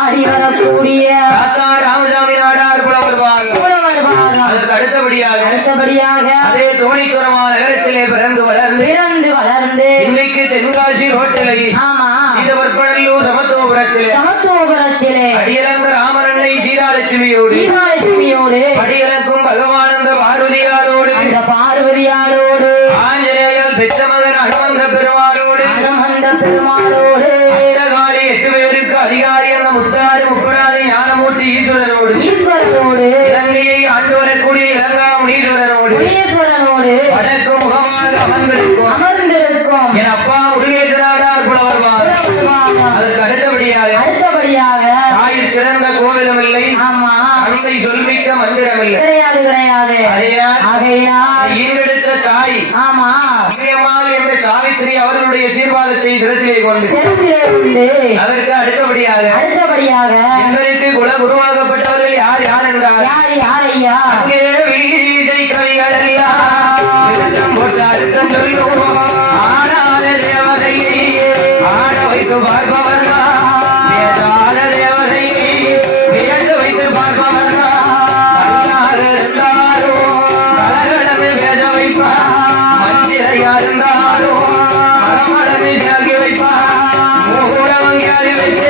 ஆடி வரக்கூடிய ராமசாமி நாடார் அடுத்தபடியாக அதே தோணித்துறமான நகரத்திலே பிறந்து வளர்ந்து இன்னைக்கு தென்காசி ரோட்டிலே சீதவற்படல்லூர் சமத்துவபுரத்திலே அடியிறந்த ராமரண்ணை சீதாலட்சுமியோடு அடியிறக்கும் பகவானந்த பார்வதியாரோடு ஆஞ்சநேயர் பெற்ற மகன் அனுமந்த பெருமாளோடு அண்டகாலி 8 பேருக்கு அதிகாரி அந்த முத்தாறு முப்படாதி ஞானமூர்த்தி ஈஸ்வரனோடு இலங்கையை ஆண்டு வரக்கூடிய இலங்கா முனீஸ்வரனோடு வடக்கு முகமாக அமர்ந்திருக்கும் என் அப்பா முருகேசனாடார் புலவர்வார். அதற்கு அடுத்தபடியாக தாயில் சிறந்த கோவிலும் இல்லை, அன்பை சொல்மிக்க மந்திரம் இல்லை, கிடையாது. ஈண்டெடுத்த தாய் அம்மையம்மாள் என்ற சாவித்திரி அவர்களுடைய சீர்வாதத்தை சிரசிலே கொண்டு அதற்கு அடுத்தபடியாக எங்களுக்கு குல குருவாகப்பட்டவர்கள் யார் என்றார் அங்கே விழிசை கவிகள் எல்லாம் போட்டு அழுத்தம் சொல்லுவோம். ஆனால தேவதையை ஆட வைத்து பார்ப்பவர்கள் தேவதையை வியந்து வைத்து பார்ப்பவர்கள் கலகடமை பேச வைப்பார், மந்திரையா இருந்தாலும் மரமடமை சேர்க்கி வைப்பார், ஊடகம் யாரி வைத்து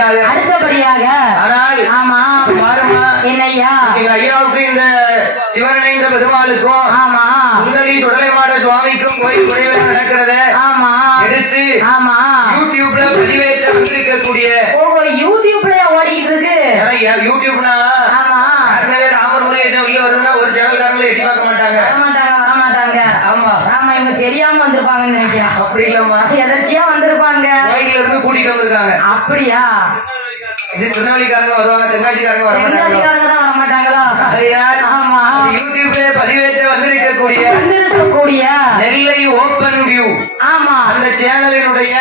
அடுத்தபடியாக ஆனால் ஆமா பாருமா என்னையா எங்க ஐயாவுக்கு இந்த சிவனிணைந்த பெருமாளுக்கும் ஆமா சுந்தரி சுடலைமாட சுவாமிக்கும் கோயில் குறைவே நடக்கிறத ஆமா எடுத்து ஆமா யூடியூப்ல பதிவேற்ற வந்திருக்கக்கூடிய ஓஹோ யூடியூப்ல ஓடிட்டு இருக்கு யூடியூப்னா ஆமா யாருமே ராமர் முருகேசன் வெளியே வருதுன்னா ஒரு சேனல்காரங்களை எட்டி பார்க்க மாட்டாங்க வரமாட்டாங்க ஆமா ஆமா இவங்க தெரியாம வந்திருப்பாங்கன்னு நினைக்கிறேன் அப்படி இல்லம்மா எதர்ச்சியா வந்திருப்பாங்க கோயில்ல இருந்து கூட்டிட்டு வந்திருக்காங்க அப்படியா இது திருநெல்வேலிக்காரங்க வருவாங்க தென்காசிக்காரங்க வர மாட்டாங்க தென்காசிக்காரங்க தான் வரமாட்டாங்களா ஆகையால் ஆமா யூடியூப்ல பதிவேற்ற வந்திருக்கக்கூடிய நெல்லை ஓபன் வியூ ஆமா அந்த சேனலினுடைய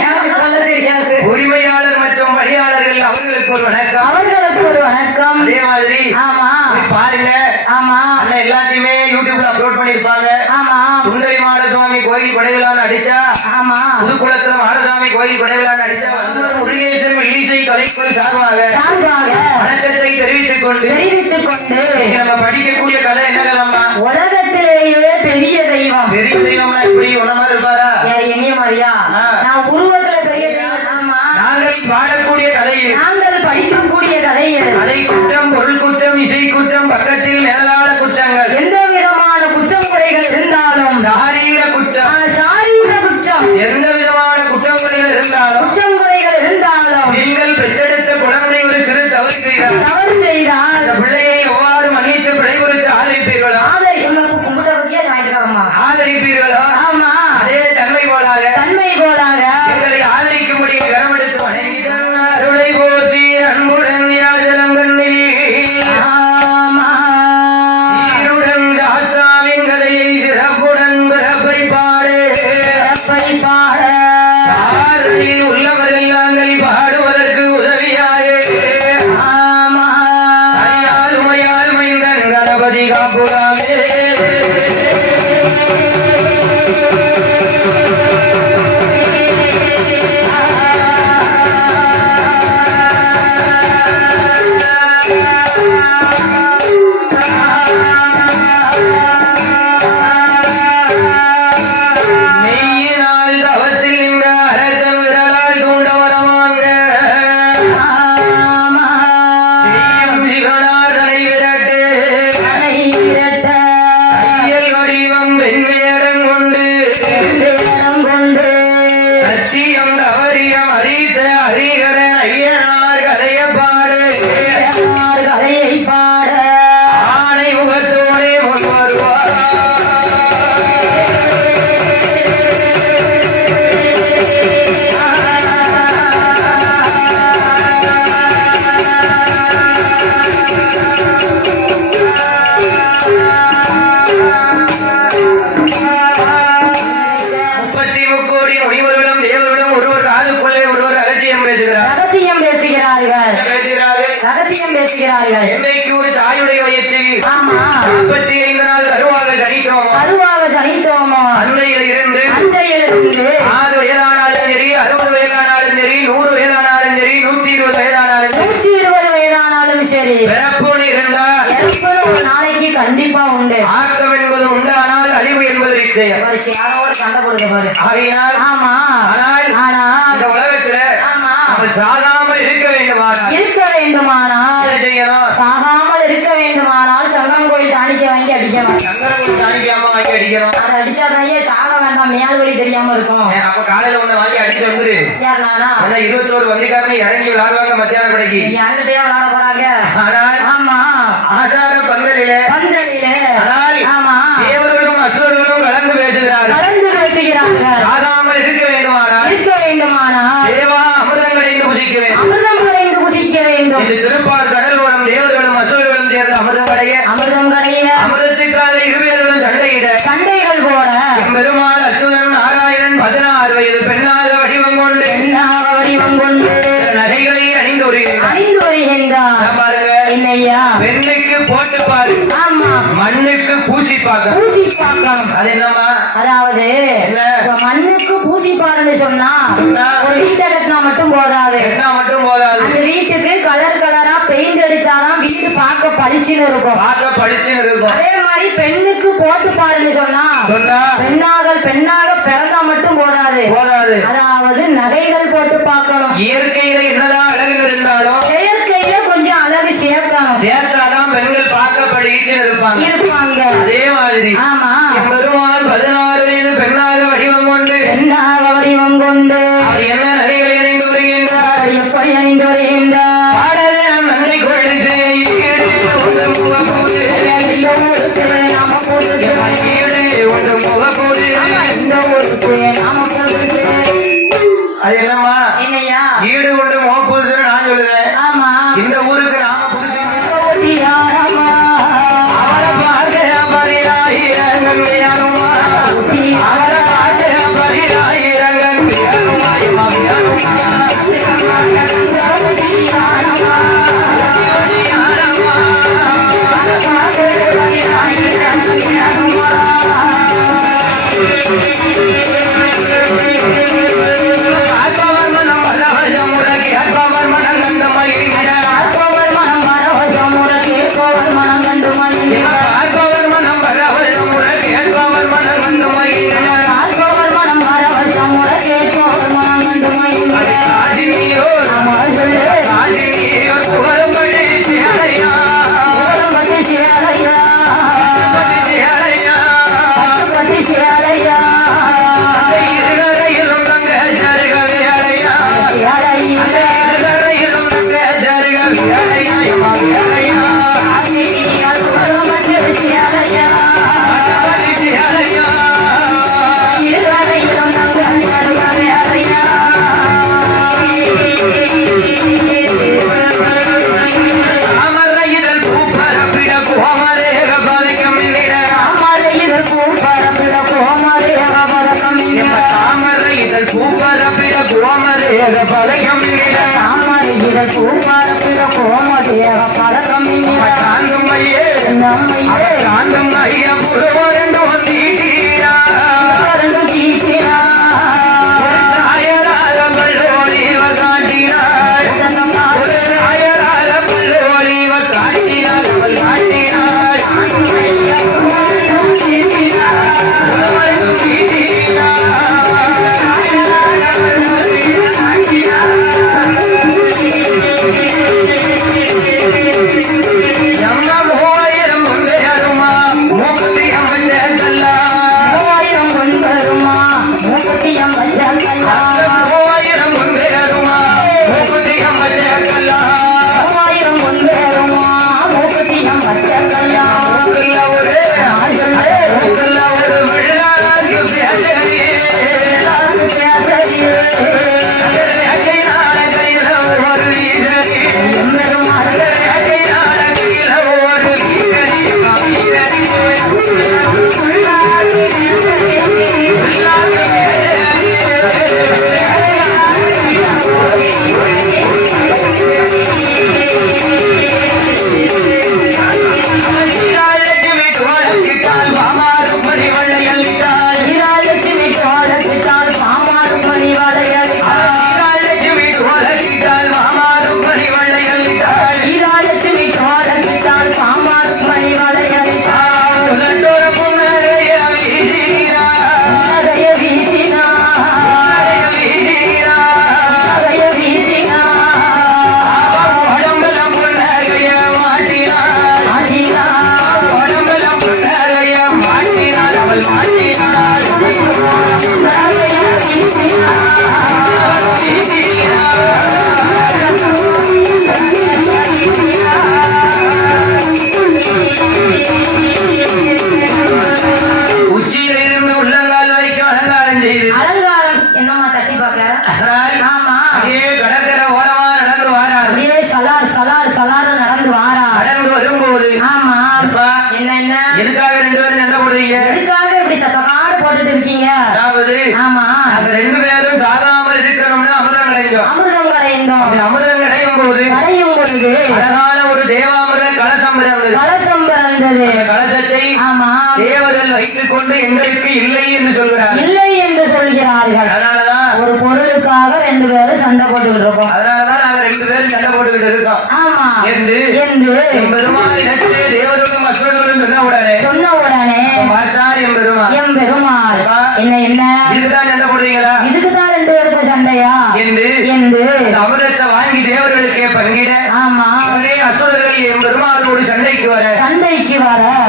எனக்கு சொல்ல தெரியாது உரிமையாளர் மற்றும் பணியாளர்கள் அவர்களுக்கு ஒரு வணக்கம் அதே மாதிரி ஆமா போய் பாருங்க ஆமா அண்ணன் எல்லாத்தையுமே யூடியூப்ல அப்லோட் பண்ணிருப்பாங்க ஆமா சுந்தரி மாடசுவாமி கோயில் கொடைவிழான்னு அடிச்சா ஆமா புதுக்குளத்துல மாடசாமி கோயில் கொடைவிழான்னு அடிச்சா முருகேசன் வெள்ளிசை கலைக்குழு சார்பாக வணக்கத்தை தெரிவித்துக் கொண்டு இங்க நம்ம படிக்கக்கூடிய கதை என்ன கதம்மா உலகத்திலேயே பெரிய தெய்வம் தெய்வம்னா இப்படி ஒன்ன மாதிரி இருப்பாரா என்னைய மாதிரியா நான் உருவத்துல பெரிய தெய்வம் ஆமா நாங்கள் பாடக்கூடிய கதையில் நாங்கள் படிக்கக்கூடிய கதையில் கதை குற்றம் பொருள் குற்றம் இசை குற்றம் பக்கத்தில் மேலாள குற்றங்கள் எந்த விதமான குற்றம் குறைகள் இருந்தாலும் சாரீர குற்றம் எந்த விதமான குற்றம் குறைகள் இருந்தாலும் நீங்கள் பெற்றெடுத்த குழந்தை ஒரு சிறு தவறு செய்தால் அந்த பிள்ளையை எவ்வாறு மன்னித்து பிழை குறித்து ஆதரிப்பீர்களோ ஆதரிப்பீர்களோ ஆமா அதே தன்மை போலாக எங்களை ஆதரிக்கும்படி கரமெடுத்து வணங்கி அருளை போற்றி அன்புடன் யாஜலங்கண்ணில் சீருடன் சாஸ்திராவின் கதையை சிறப்புடன் பிறப்பை பாட ஆறுதில் உள்ளவர்கள் நாங்கள் பாடுவதற்கு உதவியாயே அடியால் உமையால் மைந்தன் கணபதி காப்புராமே என்னைக்கு ஒரு தாயுடைய வயத்தில் 45 நாள் கருவாக சனித்தோமோ அன்னையில இருந்து 6 வயதானாலும் சரி 60 வயதானாலும் சரி 100 வயதானாலும் சரி 120 வயதானாலும் சரி பிறப்பு இருந்தால் ஒரு நாளைக்கு கண்டிப்பா உண்டு ஆக்கம் என்பது உண்டு ஆனால் அழிவு என்பது நிச்சயம் சண்டை கொடுக்க பாரு ஆகையினால் ஆனால் இந்த உலகத்துல அவள் சாகாமல் இருக்க வேண்டுமானால் சாகாமல் இருக்க வேண்டுமானால் சங்கரன் கோயில் காணிக்க வாங்கி அடிக்கணும் அதை அடிச்சாதான் சாக வேண்டாம் மேல் வழி தெரியாம இருக்கும் அப்ப காலையில ஒண்ணு வாங்கி அடிச்சு வந்துரு யார் நானா 21 வந்திக்காரனை இறங்கி விளையாடுவாங்க மத்தியான கடைக்கு யாருகிட்டயா விளையாட போறாங்க ஆமா ஆசார பந்தலிலே ஆமா தேவர்களும் அசுரர்களும் கலந்து பேசுகிறார்கள் சாகாமல் இருக்க வேண்டுமானால் தேவா அமிர்தம் கடைந்து புசிக்க வேண்டும் இந்த திருப்பார் கடலோரம் தேவர்களும் அசுரர்களும் சேர்ந்து அமிர்தம் கடைய அமிர்தத்துக்காக இருவேர்களும் சண்டைகள் போட பெருமாள் அச்சுதன் நாராயணன் 16 வயது பெண்ணாக வடிவம் கொண்டு நகைகளை அணிந்து வருகின்றார் பாருங்க என்னையா பெண்ணுக்கு போட்டு பாரு ஆமா மண்ணுக்கு பூசி பார்க்கணும் அது என்னமா அதாவது மண்ணுக்கு பூசி பாருன்னு சொன்னா ஒரு வீட்டை கட்டினா மட்டும் போதாது அந்த வீட்டுக்கு கலரா பெயிண்ட் அடிச்சாதான் வீடு பார்க்க பளிச்சுன்னு இருக்கும் அதே மாதிரி பெண்ணுக்கு போட்டு பாருன்னு சொன்னா பெண்ணாக பிறந்தா மட்டும் போதாது அதாவது நகைகள் போட்டு பார்க்கணும். இயற்கையில என்னதான் அழகு இருந்தாலும் செயற்கையில கொஞ்சம் அழகு சேர்க்கணும். சேர்த்தாதான் பெண்கள் பார்க்கப்படி இருப்பாங்க. அதே மாதிரி ஆமா பெருமாள் 16 வயது பெண்ணாக வடிவம் கொண்டு பெண்ணாக வடிவம் கொண்டு அவர் என்ன நகைகளை அணிந்து வருகின்றார், எப்படி அணிந்து வருகின்றார். பாடலே நன்மை கொண்டு நாம போடுது ஒன்று முகப்போது இந்த ஊருக்கு நாம போடுது. அது என்னம்மா என்னையா ஈடு கொண்டு முகப்போது நான் சொல்லுறேன். ஆமா இந்த ஊருக்கு நாம புதுசு ஓட்டியாரமா அவரை பார்க்க பதினாயிரங்கள் வியானுமா, அவரை பார்க்க பதினாயிரங்கள் வியானுமா வியானுமா பார்ப்பவர் மனம் பரவசம் உலகி அற்பவர் மனம் கண்ட மகிழ்ந்திட, பார்ப்பவர் மனம் பரவசம் உனக்கு கேட்பவர் மனம் கண்டு மகிழ்ந்திட. பார்ப்பவர் மனம் பரவசம் உலகி அற்பவர் மனம் கண்டு மகிழ்ந்திட, பார்ப்பவர் மனம் பரவசம் உனக்கு கேட்பவர் மனம் கண்டு மகிழ்ந்திட. ராஜினியோ ஆமா சொல்லு ராஜினியோ புகழும்படி சேரையா பட்டு சேலையா சேரையா பட்டு சேலையா இருகரையிலும் தங்க ஜருக வேலையா, சேலையா இருகரையிலும் தங்க ஜருக வேலையா வேலையா பட்டு சேலையா படி சேலையா இருவரையும் நாங்கள் சர்வவேலையா. தாமரையிதழ் பூப்பரப்பிட கோமரேக பதைக்கம் இல்லிட, அமரையில் பூப்பரப்பிட கோமரேக பதக்கம் இல்லை. தாமரையிதழ் பூப்பரப்பிட கோமரேக பதைக்கம் இல்லிட, தாமரையில் பூப்பரப்பிட கோமரேக பதக்கம் இல்லை. சாந்தும் ஐயே நம்மையே சாந்தும் ஐயா புருவரண்டு வந்தீரா கரண்டும் தீட்டினா தாயராக பல்லோலிவ காட்டினாள், ஒரு தாயராக பல்லோலிவ காட்டினாள் அவள் காட்டினாள் உணவருள் தீட்டினாள். எம்ம 3000 முந்தையருமா மூக்குத்தி அம்மஞ்ச கல்லா, மூவாயிரம் கொண்டருமா மூக்குத்தியம் வச்சல்லா 3000 முந்தையருமா மூக்குத்தி அம்மஞ்ச கல்லா, மூவாயிரம் கொண்டருமா மூக்குத்தியம் வச்சல்லா. மூக்குல ஒரு மூக்குல ஒரு வெள்ளாக்கு பேசறியே, பேச்சைனால கையில ஒரு வீசறி, பேச்சைனால கையில ஒரு வீசறி வீசறி சீராலட்சுமி தோழக்கிட்டால் மாமாறும் மணி வள்ளையல்லிட்டாள், வீராலட்சுமி தோழக்கிட்டால் பாமாடும் மணி வளையலிட்டாள். சீராலட்சுமி தோழக்கிட்டால் மாமாறும் மணி வள்ளையல்லிட்டாள், வீராலட்சுமி தோழக்கிட்டால் பாமாடும் மணி வளையலிட்டாள். முதண்டோர புன்னகைய வீசினா நகைய வீசினா வீசினா நகைய வீசினா உடம்பெல்லாம் புன்னகைய மாட்டினாள், ஆடினா உடம்பெல்லாம் புன்னகைய மாட்டினாள் அவள் மாட்டினாள் நகைய வீசினா வீசினா. உச்சியில இருந்து உள்ளங்கால் வரைக்கும் அலங்காரம் செய்து அலங்காரம் என்னம்மா தட்டி பார்க்க. ஆனால் ஆமா அப்படியே கடற்கரை ஓரமா நடந்து வாரார். அப்படியே சலார் சலார் சலார்னு நடந்து வாரா. நடந்து வரும்போது ஆமா அப்பா, என்ன என்ன எதுக்காக 2 பேரும் சண்டை போடுறீங்க? எதுக்காக இப்படி சத்த காடு போட்டுட்டு இருக்கீங்க? அதாவது ஆமா நாங்க 2 பேரும் சாகாமல் இருக்கணும்னு அமிர்தம் கிடைக்கும். அமிர்தம் கடைந்தோம். அப்படி அமிர்தம் கிடையும் போது கடையும் பொழுது அழகான ஒரு தேவாமிர்த கலசம் பிறந்தது. கலசம் பிறந்தது. அந்த கலசத்தை ஆமா தேவர்கள் வைத்துக் கொண்டு எங்களுக்கு இல்லை என்று சொல்கிறார். இல்லை என்று சொல்கிறார்கள். அதனாலதான் ஒரு பொருளுக்காக 2 பேரும் சண்டை போட்டுக்கிட்டு இருக்கோம். அதனாலதான் நாங்க 2 பேரும் சண்டை போட்டுக்கிட்டு இருக்கோம் ஆமா என்று என்று எம்பெருமான் இடத்திலே தேவர்களும் அசுரர்களும் சொன்ன உடனே பார்த்தார் எம்பெருமான். எம்பெருமாள் என்ன என்ன இதுதான் சண்டை போடுறீங்களா? இதுக்குதான் 2 ரெண்டு பேருக்கும் சண்டையா என்று என்று இந்த அமிர்தத்தை வாங்கி தேவர்களுக்கே பங்கிட ஆமா அவரே அசுரர்கள் என் பெருமாளோடு சண்டைக்கு வர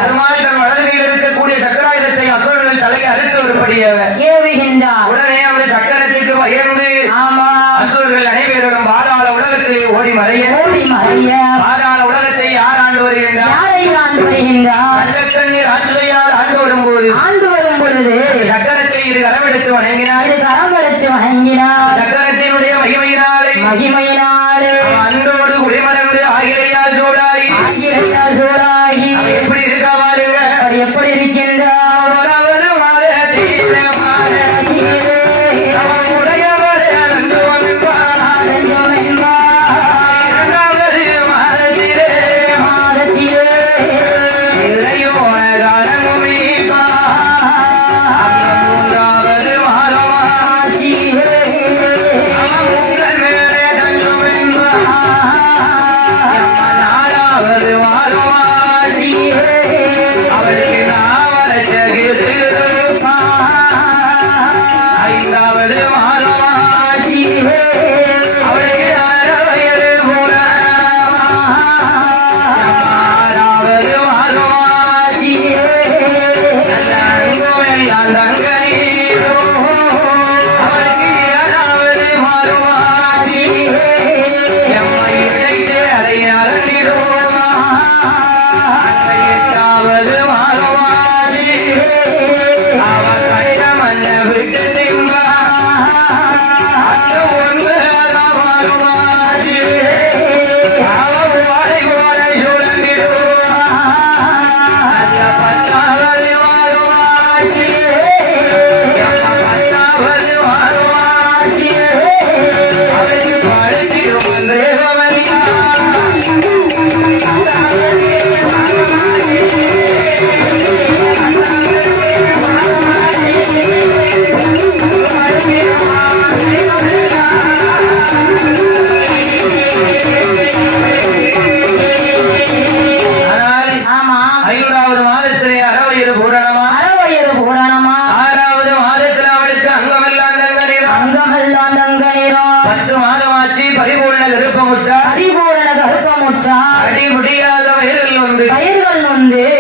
பெருமாள் தன் வலது கையில் இருக்கக்கூடிய சக்கராயுதத்தை அசுரர்கள் தலையை அறுத்து வரும்படியவர் ஏவுகின்றார். உடனே அந்த சக்கரத்துக்கு பயந்து ஆமா அசுரர்கள் அனைவரும் பாதாள உலகத்திலே ஓடி மறைய பாதாள உலகத்தை யார் ஆண்டு வருகின்றார்? யாரை ஆண்டு வருகின்றார்? கண்ணீர் ஆற்றுதையார் ஆண்டு வரும் பொழுது சக்கரத்தை இரு கரமெடுத்து வணங்கினார். சக்கரத்தினுடைய மகிமையினாலே அன்றோடு குடிமறந்து ஆகிலையால் சூடாகி எப்படி இருக்கா பாருங்க. எப்படி இருக்கின்றார்?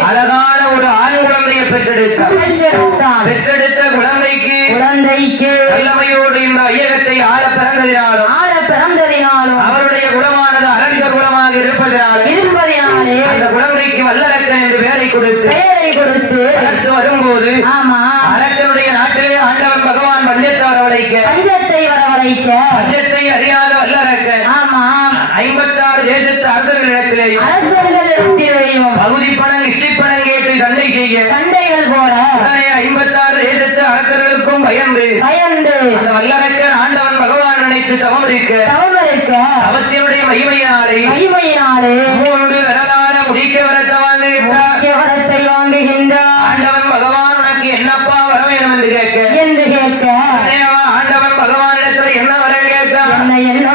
அழகான ஒரு ஆண் குழந்தையை பெற்றெடுத்த குழந்தைக்கு வல்லமையோடு இந்த ஐயகத்தை ஆள பிறந்ததினாலும் அவருடைய குலமானது அரங்கர் குலமாக இருப்பதினாலே அந்த குழந்தைக்கு வல்லரக்கன் என்று பெயரை கொடுத்து வளர்த்து வரும்போது அரக்கனுடைய நாட்டிலே ஆண்டவன் பகவான் பஞ்சத்தை வரவழைக்க பஞ்சத்தை அறியாத வல்லரக்கன் 56 தேசத்து அரசர்களிடத்திலேயும் பகுதி பணம் இஷ்டி பணம் கேட்டு சண்டைகள் போட 56 தேசத்து அரசர்களுக்கும் பயந்து அந்த வல்லரக்கன் ஆண்டவன் பகவான் நினைத்து தவம் இருக்க அவத்தினுடைய மகிமையினாலே 3 விரலான முடிக்க வரத்தை வாங்குகின்றார். ஆண்டவன் பகவான் உனக்கு என்னப்பா வர வேண்டும் என்று கேட்க ஆண்டவன் பகவானிடத்தில் என்ன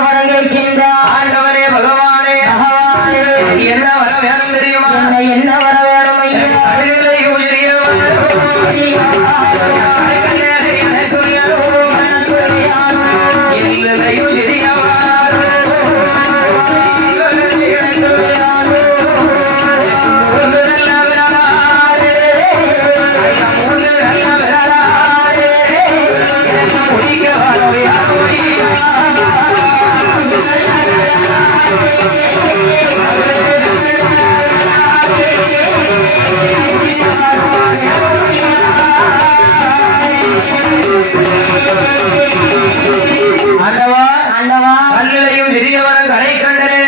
வரம் கேட்கின்றார். ஆண்டவனே பகவானே என்ன வர வேணும் தெரியுமா? என்ன வர வேணும் ஐயா? அடிகளை கல்லையும் சிறியவரும் கரை கண்டரே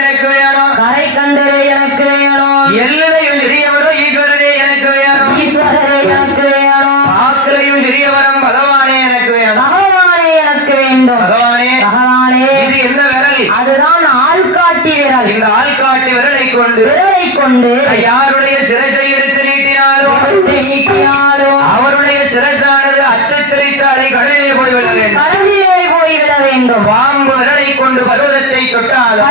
எனக்கு வேணும். எல்லையும் சிறியவரும் ஈஸ்வரரே எனக்கு வேணும். ஆக்களையும் சிறியவரும் பகவானே எனக்கு வேணும். பகவானே இது என்ன விரல்? அதுதான் ஆள்காட்டி விரல். இந்த ஆள்காட்டி விரலை கொண்டு யாருடைய சிரசை எடுத்து நீட்டினாலும் அவருடைய சிரசானது அத்தை தெரித்தாலே கடலிலே போய்விட வேண்டும். பாம்பு விரலை கொண்டு பர்வதத்தை தொட்டாலும்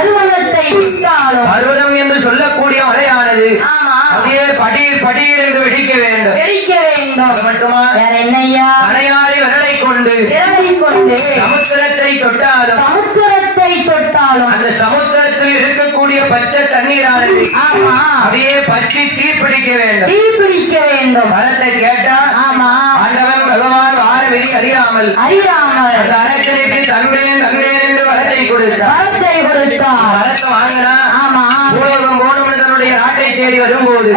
பர்வதம் என்று சொல்லக்கூடிய மலையானது அதே படியில் என்று வெடிக்க வேண்டும். மட்டுமா வேற என்னையா? அணையாளி விரலை கொண்டு சமுத்திர இருக்கக்கூடிய பச்சை தண்ணீரானது ஆமா அப்படியே பற்றி தீப்பிடிக்க வேண்டும். தீப்பிடிக்க வேண்டும். வரத்தை கேட்டா ஆமா ஆண்டவன் பகவான் வார விதி அறியாமல் அந்த அரசனுக்கு தந்தேன் தந்தேன் என்று வரத்தை கொடுத்தார். வரத்தை வாங்கினா ஆமா பூலோகம் போகணும்னு தன்னுடைய நாட்டை தேடி வரும்போது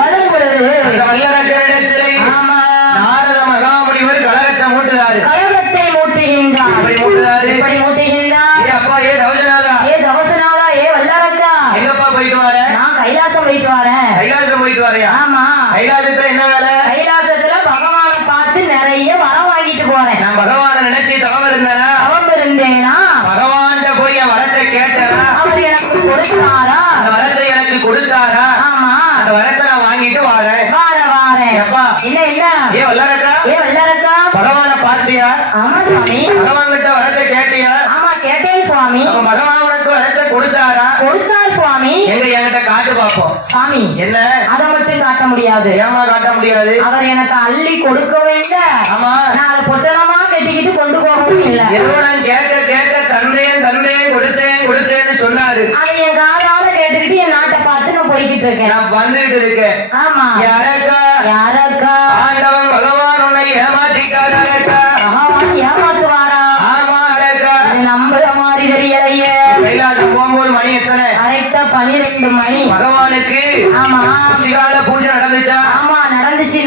அந்த வல்லரக்கரிடத்திலே ஆமா நாரத மகாமுனிவர் கழகத்தை மூட்டுறாரு. கழகத்தை மூட்டுகின்றார். இப்படி மூட்டுறாரு. இப்படி மூட்டுகின்றார். ஏ அப்பா ஏ தவசநாதா ஏ தவசநாதா ஏ வல்லரக்கா எங்கப்பா போயிட்டு வர? நான் கைலாசம் போயிட்டு வரேன். கைலாசம் போயிட்டு வரையா? ஆமா கைலாசத்துல என்ன வேலை? கைலாசத்துல பகவானை பார்த்து நிறைய வரம் வாங்கிட்டு போறேன். நான் பகவானை நினைச்சு தவம் இருந்தேனா? தவம் இருந்தேனா? பகவான்கிட்ட போய் என் வரத்தை கேட்டனா? அவர் எனக்கு கொடுத்தாரா? அந்த வரத்தை எனக்கு கொடுத்தாரா? ஆமா அந்த வரத்தை நான் வாங்கிட்டு வாரேன். வாரேன். அப்பா என்ன என்ன ஏ வல்லரக்கா ஏ வல்லரக்கா பகவானை பார்த்தியா? ஆமா சுவாமி. பகவான் கிட்ட வரத்தை கேட்டியா? ஆமா கேட்டேன் சுவாமி. அப்ப பகவான் உனக்கு வரத்தை கொடுத்தாரா? கொடுத்தார் சுவாமி. எங்க என்கிட்ட காட்டு பாப்போம். சுவாமி என்ன அதை மட்டும் காட்ட முடியாது. ஏமா காட்ட முடியாது? அவர் எனக்கு அள்ளி கொடுக்கவும் இல்லை. ஆமா நான் அதை பொட்டணமா கட்டிக்கிட்டு கொண்டு போகவும் இல்லை. ஏதோ நான் கேட்க கேட்க தந்தேன் தந்தேன் கொடுத்தேன் கொடுத்தேன்னு சொன்னாரு. அதை என் காதால கேட்டுக்கிட்டு என் நாட்டை பார்த்து நான் போய்கிட்டு இருக்கேன். நான் வந்துகிட்டு இருக்கேன். ஆமா யாரக்கா யாரக்கா ஆண்டவன் பகவான் உன்னை ஏமாற்றிட்டாரக்கா? பகவான் ஏமாத்துவாரா? ஆமா அரக்கா. இது நம்புற மாதிரி தெரியலையே. கைலாசம் போகும்போது மணி எத்தனை? கரெக்டா 12 மணி. பகவானுக்கு ஆமா உச்சிகால பூஜை நடந்துச்சா? ஆமா நடந்துச்சு.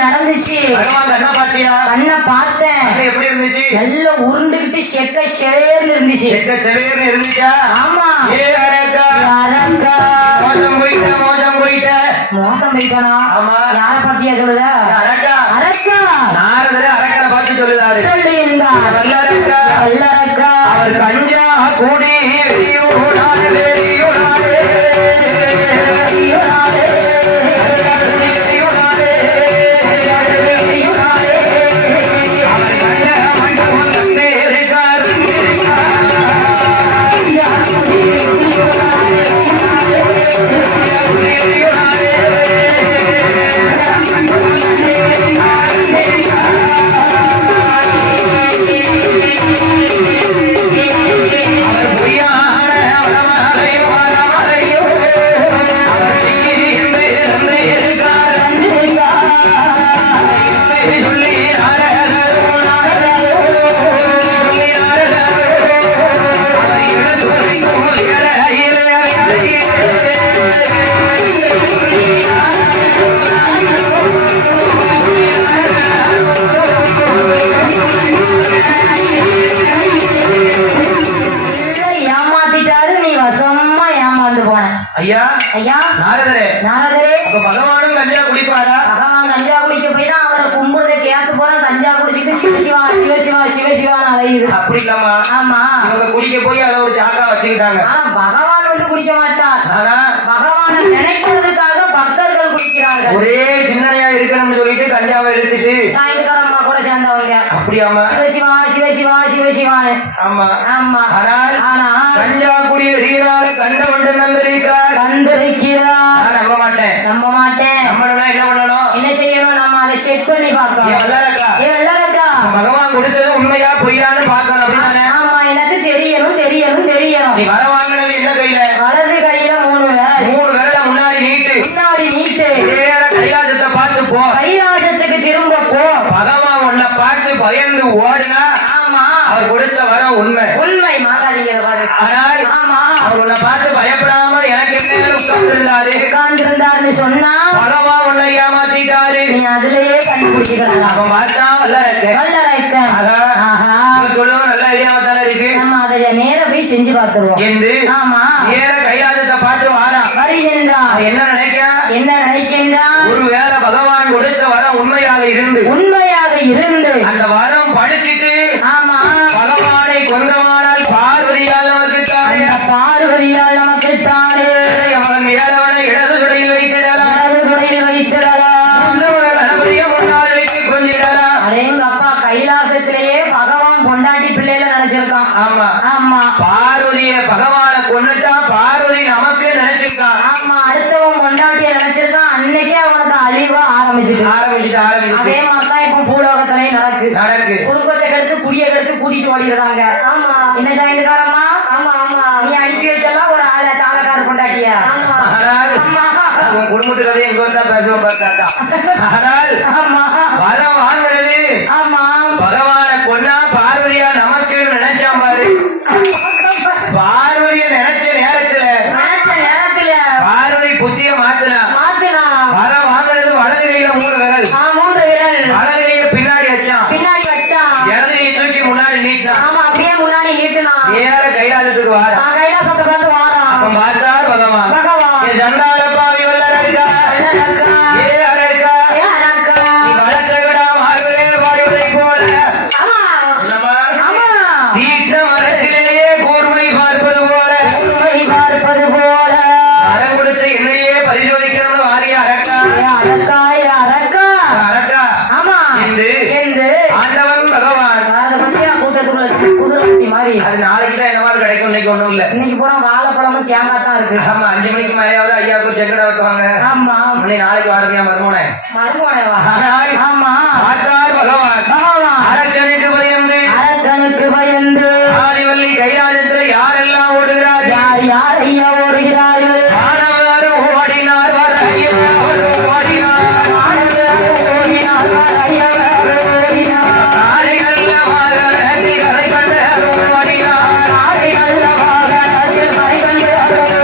பகவான் கண்ணை பாத்தியா? கண்ணை பார்த்தேன். கண்ணு எப்படி இருந்துச்சு? எல்லாம் உருண்டுகிட்டு செக்க செவேர்னு இருந்துச்சு. செக்க செவேர்னு இருந்துச்சா? ஆமா ஏ அரக்கா யாரக்கா மோசம் போயிட்ட மோசம் போயிட்டானா? ஆமா யார பத்தியா சொல்லுத? அரக்கா அரக்கா நாரதரே அரக்கனை பார்த்து சொல்லுதாரு. சொல்லுகின்றார். வல்லரக்கா வல்லரக்கா அவர் கஞ்சா கூடி வெடியோடாரு வெடியோடாரு வெடியோடாரு வெடியோடாரு வெடியோடாரு அவர் கண்ட மண்டபம் தந்தே இருக்கார். அவர் பொய்யான வரமறையோ வரமறையோ அவர் இருந்து இருந்து இருக்கார். சொல்லி நாரதரோ நாரதரோ சொல்லி நாரதரோ அவர் இடதுரைக்கும் ஏமாத்திட்டாரு. நீ வசமா ஏமாந்து போன. ஐயா ஐயா நாரதரே நாரதரே அப்ப பகவானும் கஞ்சா குடிப்பாரா? பகவான் கஞ்சா குடிக்க போய் தான் அவரை கும்பிடுறத கேஸ் போற கஞ்சா குடிச்சிட்டு சிவசிவா சிவசிவா சிவசிவான்னு அலையுது. அப்படி இல்லம்மா. ஆமா இவங்க குடிக்க போய் அதை ஒரு சாக்கா வச்சுக்கிட்டாங்க. ஆனா பகவான் வந்து குடிக்க மாட்டார். ஆனா பகவானை நினைக்கிறதுக்காக பக்தர்கள் குடிக்கிறார்கள். ஒரே சிந்தனையா இருக்கணும்னு சொல்லிட்டு கஞ்சாவை எடுத்துட்டு சாயந்தரம்மா கூட சேர்ந்தவங்க. அப்படியாமா? சிவசிவா சிவசிவா சிவசிவான்னு. ஆமா ஆமா ஆனா கஞ்சா குடி எரியனால கண்ட ஒன்று நம்பிருக்கார். வந்திருக்கிறார். நான் நம்ப மாட்டேன். நம்மளும் என்ன பண்ணணும்? என்ன செய்யணும்? நம்ம அதை செக் பண்ணி பார்க்கணும். வல்லரக்கா ஏ வல்லரக்கா பகவான் கொடுத்தது உண்மையா பொய்யான்னு பார்க்கணும். அப்படிதானே? ஆமா எனக்கு தெரியணும். நீ வர வாங்கினது என்ன கையில? வலது கையில 3 விரல். 3 விரல முன்னாடி நீட்டு. நேரா கைலாசத்தை பார்த்து போ. கைலாசத்துக்கு திரும்ப போ. பகவான் உன்னை பார்த்து பயந்து ஓடுனா ஆமா அவர் கொடுத்த வரம் உண்மை. மாகாதீங்க பாரு. ஆனால் ஆமா அவர் உன்னை பார்த்து பயப்படாம எனக்கு என்ன உட்கார்ந்திருந்தாருன்னு சொன்னா பகவான் உன்னை ஏமாத்திட்டாரு. நீ அதுலயே கண்டுபிடிச்சுக்கலாம். அவன் பார்த்தா வல்லரக்கன். ஆஹா சொல்லுவோம் நல்ல ஐடியாவா தானே இருக்கு. நம்ம அதை நேர போய் செஞ்சு பார்த்துருவோம். என்று ஆமா நேர கைலாசத்தை பார்த்து வாரா. வருகின்றான். என்ன நினைக்கின்றான்? ஒருவேளை பகவான் கொடுத்த வரம் உண்மையாக இருந்து அந்த வரம் படிச்சுட்டு ஆமா பகவானை கொண்டவானால் பார்வதியால் நமக்கு தானே. பார்வதியால் நமக்கு தானே அவன் இளவனை இடது துடையில் வைத்திடலாம். கணபதியை முன்னால் வைத்து கொஞ்சிடலாம். அடேங்க அப்பா கைலாசத்திலேயே பகவான் பொண்டாட்டி பிள்ளைல நினைச்சிருக்கான். ஆமா ஆமா பார்வதிய பகவானை கொண்டுட்டா பார்வதி நமக்கு நினைச்சிருக்கான். ஆமா அடுத்தவன் பொண்டாட்டிய நினைச்சிருக்கான். அன்னைக்கே அவனுக்கு அழிவா ஆரம்பிச்சுட்டு அதே மாதிரிதான் இப்ப பூலோகத்திலேயே நடக்கு. குடும்பத்தை கெடுத்து குடிய கெடுத்து கூட்டிட்டு ஓடிடுறாங்க. ஆமா என்ன சாயந்துக்காரம்மா? ஆமா ஆமா நீ அனுப்பி வச்செல்லாம் ஒரு ஆளை தாளக்கார பொண்டாட்டியா ஆனால் ஆமா உன் குடும்பத்து கதையை எங்க வந்தா பேசுவோம் பார்த்தாட்டா. ஆனால் ஆமா வரம் வாங்குறது ஆமா பகவான கொன்னா பார்வதியா நமக்கு நினைச்சான் பாரு. பார்வதிய நினைச்ச நேரத்துல நினைச்ச நேரத்துல பார்வதி புத்திய மாத்தினா. மாத்துனா வரம் வாங்குறது வலது கையில 3 விரல், 3 விரல் வலது கைய பின்னாடி வச்சான், பின்னாடி வச்சான். இடது கையை தூக்கி முன்னாடி நீட்டினான். ஆமா அப்படியே முன்னாடி நீட்டுனா நேர கைலாசத்துக்கு வார. கைலாசத்தை பார்த்து வாரான் அப்ப பார்த்தார் பகவான். பகவான் என் சண்டாள பாவி வல்லரக்கா, அல்லறக்கா, ஏ அரக்கா, ஏ அரக்கா. நீ வளர்த்த விடா மார்கழியில் பாடுவதை போல ஆமா ஆமா தீட்ட மரத்திலேயே கூர்மை பார்ப்பது போல உண்மை பார்ப்பது போல வரம் கொடுத்த என்னையே பரிசோதிக்கணும்னு வாரிய அரக்கா. ஏ அரக்கா, ஏ அரக்கா. அரக்கா ஆமா என்று என்று ஆண்டவன் பகவான். பாரத பத்தியா கூட்டத்துக்குள்ள குதிரை மாதிரி அது நாளைக்கு தான் என்ன மாதிரி கிடைக்கும், இன்னைக்கு ஒண்ணும் இல்ல. இன்னைக்கு பூரா வாழைப்பழமும் தேங்காய் தான் இருக்கு. ஆமா 5 மணிக்கு மேலேயாவது ஐயாவுக்கு செங்கடா வைப்பாங்க. ஆமா நாளைக்கு வாரத்தியா மருமோனே. மருமோனேவா ஆனால் ஆமா பார்த்தார் பகவான். பகவான் அரக்கனுக்கு பயந்து அரக்கனுக்கு பயந்து ஆதிவல்லி கைலாசத்துல யாரெல்லாம் ஓடுகிறார்கள், யார் யார் ஐயா ஓடுகிறார்கள். மாணவரும் ஓடினார் வர ஐயனாரும் ஓடினார். ஓடினார் ஐயவர் ஓடினார். காலை நல்ல வாகனத்தில் கரை கண்டரும் ஓடினார். காலை நல்ல வாகனத்தில் மறைகண்டு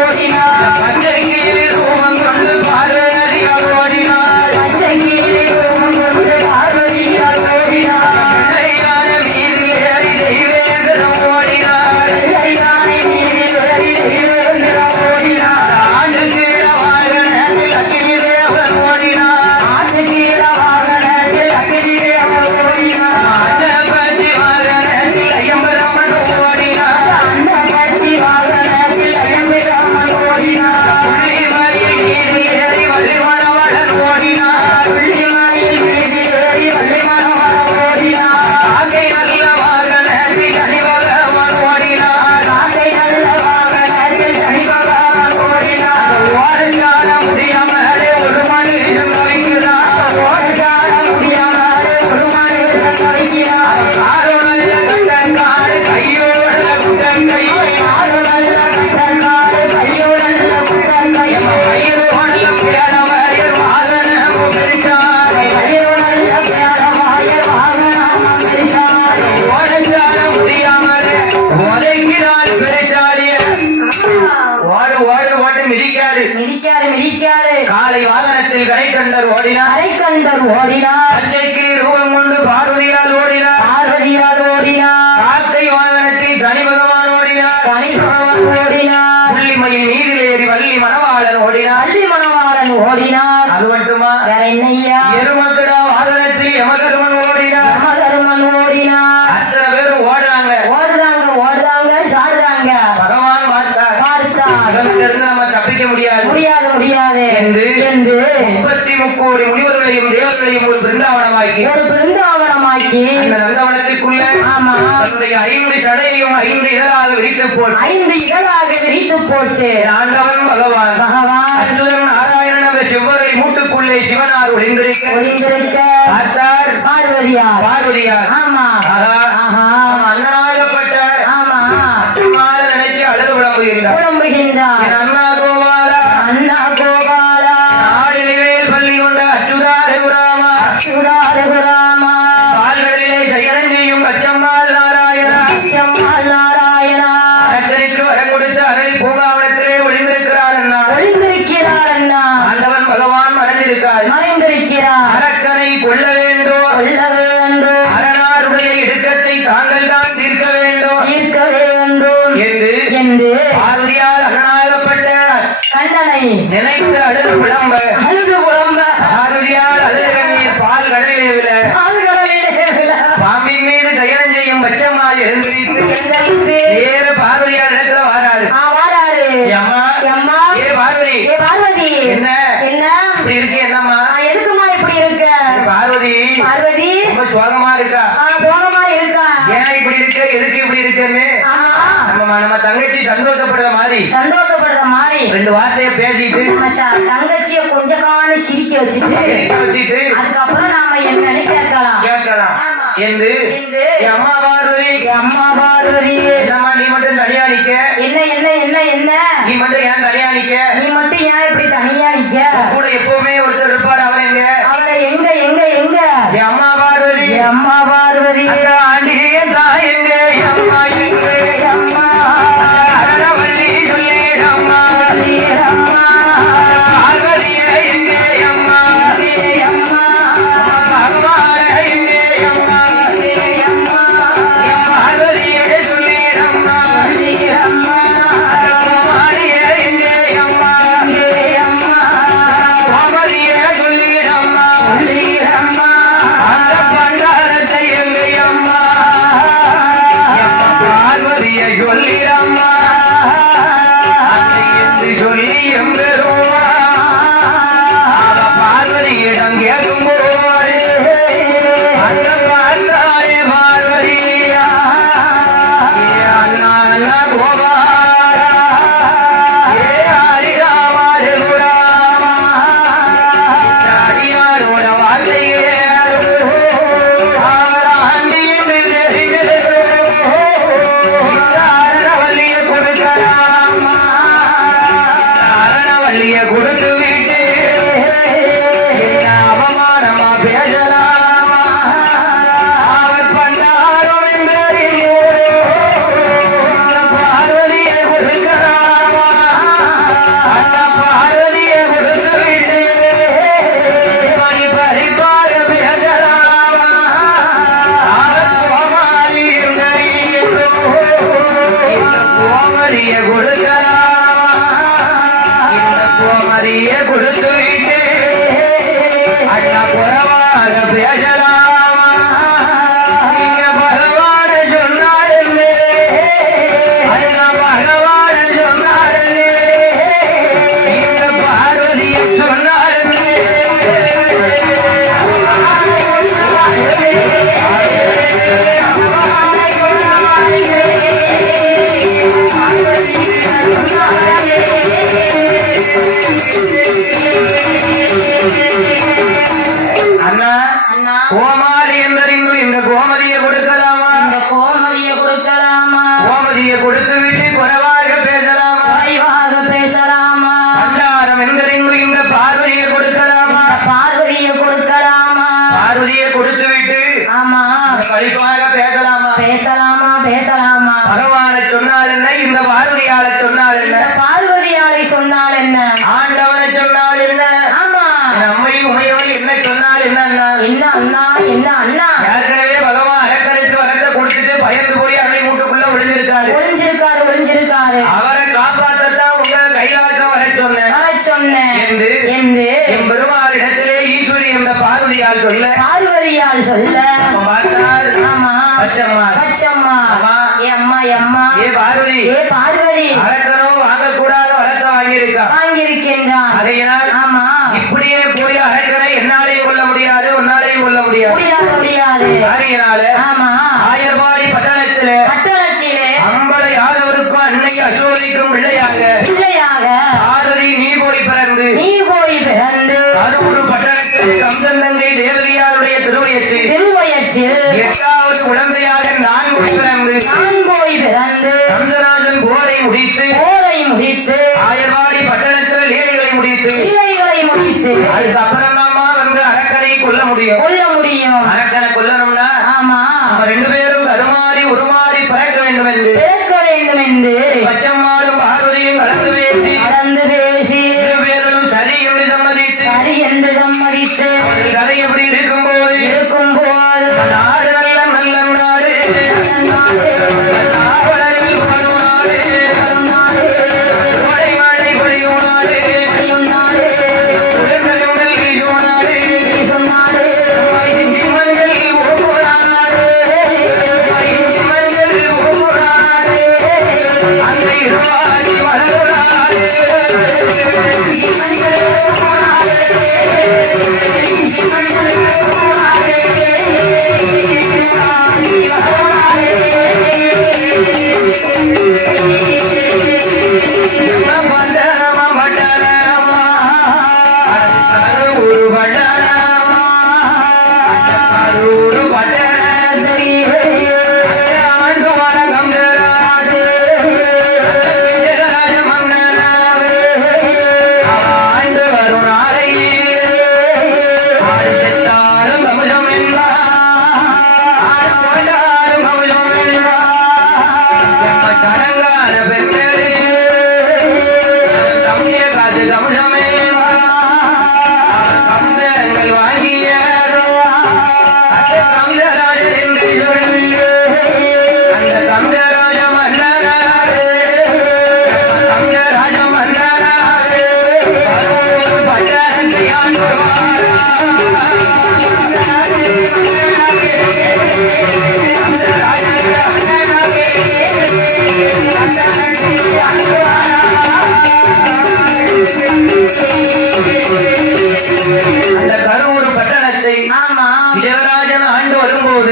ஓடினார். பச்சைக்கிளி ரூபம் கொண்டு பார்வதியார் ஓடினார். பச்சை கீழே ரூபம் கொண்டு பார்வதியார் ஓடினார். பிள்ளையான மீதில் ஏறி தெய்வேந்திரம் ஓடினார். பிள்ளையானை மீதில் ஏறி தெய்வேந்திரம் ஓடினார். ஆண்டு கீழ வாகனத்தில் அக்கினி தேவன் ஓடினார். ஆட்டு கீழ வாகனத்தில் அக்கினி தேவர் ஓடினார். அண்டபதி வாகனத்தில் ஐயம்பரமன் ஓடினார். அந்த கட்சி வாகனத்தில் ஐயம்பிராமன் ஓடினார். புள்ளிமயில் மீதில் ஏறி வள்ளிமணவளன் ஓடினார். புள்ளிமயில் மீதில் ஏறி வள்ளிமணவளன் ஓடினார். காக்கை நல்ல வாகனத்தில் அணிவகவன் ஓடினார். காக்கை நல்ல வாகனத்தில் சனி பகவான் ஓடினார். ஓடச்சாட முடியாமலே ஒரு மனிதன் தவிக்கிறார். ஓடச்சாட முடியாமல் ஒரு மனிதன் தவிக்கிறார். ஆறுமல்ல கட்டங்காடு கையோட குட்டங்கை. ஆறு நல்ல கட்டங்காடு கையுடல்ல குட்டங்கை. கையோட பேரவயர் வாகனம் பிரித்தார். கையுடல்ல பேரவாயர் வாகனம் பிரித்தார். ஓடச்சாட முடியாமலே உதைக்கிறார் பெருச்சாலிய. ஓடு ஓடு ஓட்டு மிதிக்காரு. மிதிக்காரு மிதிக்காரு. காலை வாகனத்தில் கரை கண்டர் ஓடினார். அரைக்கண்டர் ஓடினார். பச்சைக்கு ரூபம் கொண்டு பார்வதியால் ஓடினார். பார்வதியால் ஓடினார். காக்கை வாகனத்தில் சனி பகவான் ஓடினார். சனி பகவான் ஓடினார். புள்ளிமயில் மீதில் ஏறி வள்ளி மணவாளன் ஓடினார். அள்ளி மணவாளன் ஓடினார். அது மட்டுமா, வேற என்னையா எருமக்கடா வாகனத்தில் யமதர்மன் ஓடினார். யமதர்மன் ஓடினார். அத்தனை பேரும் ஓடுறாங்க. ஓடுதாங்க ஓடுதாங்க சாடுதாங்க. பகவான் பார்த்தார். பார்த்தார். இவங்கிட்ட இருந்து நம்ம தப்பிக்க முடியாது முடியாது முடியாது என்று என்று 33 கோடி முனிவர்களையும் தேவர்களையும் ஒரு பிருந்தாவனமாக்கி ஒரு பிருந்தாவனமாக்கி அந்த நந்தவனத்திற்குள்ள ஆமா தன்னுடைய 5 சடையையும் 5 இதழாக விரித்து போட்டு 5 இதழாக விரித்து போட்டு ஆண்டவன் பகவான் பகவான் அச்சுதன் நாராயணன் செவ்வரை மூட்டுக்குள்ளே சிவனார் ஒளிந்திருக்க ஒளிந்திருக்க பார்த்தார். பார்வதியார். பார்வதியார் ஆமா ஆஹா. ஆஹா அவன் அண்ணனாகப்பட்ட ஆமா அச்சமால நினைச்சு அழுது விளம்புகின்றார். புலம்புகின்றார். என் அண்ணா கோபாலா, அண்ணா கோபாலா நாடிலைவேல் பள்ளி கொண்ட அச்சுதா ரகுராமா, சுராரகுராமா பால்களிலே சயனம் செய்யும் கச்சம்மாள் நாராயணா, அச்சம்மாள் நாராயணா அரசனுக்கு வரம் கொடுத்த அரளி பூங்காவனத்திலே ஒளிந்திருக்கிறார் அண்ணா. ஒளிந்திருக்கிறார் அண்ணா. ஆண்டவன் பகவான் மறந்திருக்கார். மறைந்திருக்கிறார். அரக்கனை கொல்ல வேண்டும், கொல்ல வேண்டும் அரணாருடைய இடுக்கத்தை தாங்கள் தான் தீர்க்க வேண்டும் தீர்க்க வேண்டும் என்று என்று பார்வதியால் அண்ணனாகப்பட்ட கண்ணனை நினைத்து அழுது விளம்ப அழுது புலம்ப பார்வதியால் அழுத கண்ணீர் பால் கடலிலே விழ ஆழ்கடலிலே விழ பாம்பின் மீது சயனம் செய்யும் பச்சம்மாள் எழுந்திரித்து எந்திரித்து நேர பார்வதியார் இடத்துல வாராரு. வாராரு. அம்மா, அம்மா ஏ பார்வதி, ஏ பார்வதி என்ன என்ன இப்படி இருக்கு, என்னம்மா எதுக்குமா இப்படி இருக்க பார்வதி? பார்வதி ரொம்ப சோகமா இருக்கா. சோகமா இருக்கா. ஏன் இப்படி இருக்க, எதுக்கு இப்படி இருக்குன்னு ஆமா நம்ம தங்கச்சி சந்தோஷப்படுற மாதிரி சந்தோஷப்படுற மாதிரி 2 வார்த்தையை பேசிட்டு தங்கச்சிய கொஞ்ச காலம் சிரிக்க வச்சுட்டு சிரிக்க வச்சுட்டு அதுக்கப்புறம் நாம என்னன்னு கேட்கலாம். கேட்கலாம். என்று என்று என் அம்மா பார்வதி அம்மா பார்வதி என்னம்மா நீ மட்டும் தனியா நிக்க என்ன என்ன என்ன என்ன நீ மட்டும் ஏன் தனியா நிக்க நீ மட்டும் ஏன் இப்படி தனியா நிக்க கூட எப்பவுமே ஒருத்தர் இருப்பார் அவர் எங்க அவரை எங்க எங்க எங்க என் அம்மா பார்வதி அம்மா பார்வதி அந்த ஆண்டியே தாய் எங்க என் அம்மா எங்க அம்மா அரணவள்ளி சொல்லி அம்மா அம்மா பார்வதியே எங்க அம்மா அம்மா பகவான எங்க அம்மா அம்மா என் பார்வதியே சொல்லி அம்மா அம்மா குமாரியே எங்க அம்மா அம்மா கோமதியே சொல்லி அம்மா அம்மா அந்த பண்டாரத்தை எங்க அம்மா பார்வதியை சொல்லி அம்மா அதை என்று சொல்லி எம்பெருமா அவ பார்வதியிடம் கேட்கும்போது அந்த பார்த்தாயே பார்வதியா அண்ணா அண்ணா கோபாலா ஏ ஹரிராமா ரகுராமா அடியாரோட வாழ்க்கையே அவர் ஆண்டி என்று அரணவல்லியை கொடுக்கலாமா அரணவல்லியை கொடுத்து விட்டு என்ன அவமானமா பேசலாமா அவர் பண்ணாரும் என்பதிலே அந்த பார்வதியை கொடுக்கலாமா அந்த பார்வதியை கொடுத்து விட்டு பணி பறிப்பார பேசலாமா அவர் கோமாளி இந்த கோமதியை கொடுக்கலாமா இந்த கோமதியை கொடுத்து விட்டு அண்ணா குறவாக பேசலாமா நீங்க பகவான சொன்னாருல்லே அண்ணா பகவான சொன்னாருல்லே இந்த பார்வதியை சொன்னாருல்லே அண்ணா அண்ணா கோமாளி என்றறிந்து இந்த கோமதியை கொடுக்கலாமா இந்த கோமதியை கொடுக்கலாமா கோமதியை கொடுத்து விட்டு குறைவாக பேசலாமா குறைவாக பேசலாமா பண்டாரம் என்றறிந்து இந்த பார்வதியை கொடுக்கலாமா பார்வதியை கொடுக்கலாமா பார்வதியை கொடுத்து விட்டு ஆமா கழிப்பாக பேசலாமா பேசலாமா பேசலாமா பகவான சொன்னால் என்ன இந்த பார்வதியால சொன்னால் என்ன இந்த பார்வதியாலை சொன்னால் என்ன ஆண்டவனை சொன்னால் என்ன ஆமா என் அம்மையும் உமையவன் என்ன சொன்னால் என்ன அண்ணா என்ன அண்ணா என்ன அண்ணா ஏற்கனவே பகவான் அரக்கருக்கு வரத்தை கொடுத்துட்டு பயந்து போய் அன்னை வீட்டுக்குள்ள விழுந்திருக்காரு ஒளிஞ்சிருக்காரு ஒளிஞ்சிருக்காரு அவரை காப்பாற்றத்தான் உங்க கைலாசம் வர சொன்னேன் வர சொன்னேன் என்று என்று என் பெருமாளிடத்திலே ஈஸ்வரி என்ற பார்வதியால் சொல்ல பார்வதியால் சொல்ல அவன் பார்த்தார் ஆமா பச்சம்மா பச்சம்மா அம்மா. ஏ அம்மா அம்மா ஏ பார்வதி ஏ பார்வதி அரக்கனும் வாங்கக்கூடாத வழக்க வாங்கியிருக்கான் வாங்கியிருக்கின்றான் அதையினால் ஆமா இப்படியே போய் அரக்கனை என்னாலையும் கொள்ள முடியாது உன்னாலையும் கொள்ள முடியாது முடியாது முடியாது ஆகையினால ஆமா ஆயர்பாடி பட்டணத்திலே பட்டணத்திலே அம்பல யாதவருக்கும் அன்னை அசோதிக்கும் பிள்ளையாக பிள்ளையாக பார்வதி நீ போய் பிறந்து நீ போய் பிறந்து கரூர் பட்டணத்திலே கம்சன் தங்கை தேவதியாருடைய திருவயத்தில் திருவயற்றில் 8வது குழந்தையாக நான் போய் பிறந்து நான் போய் பிறந்து கம்சராஜன் போரை முடித்து போரை முடித்து ஆயர்வாடி பட்டணத்தில் லீலைகளை முடித்து இலைகளை முடித்து அதுக்கப்புறம் தாமா வந்து அரக்கனை கொல்ல முடியும் கொல்ல முடியும் அரக்கனை கொல்லணும்னா ஆமா கம்சமே கம்சங்கள் வாங்கிய கம்சராஜன் என்று சொல்லி அந்த கம்சராஜ மன்னராரே கம்சராஜ மன்னராரே பட்டத்தையான் அந்த கரூர் பட்டணத்தை ஆமா தேவராஜன் ஆண்டு வரும்போது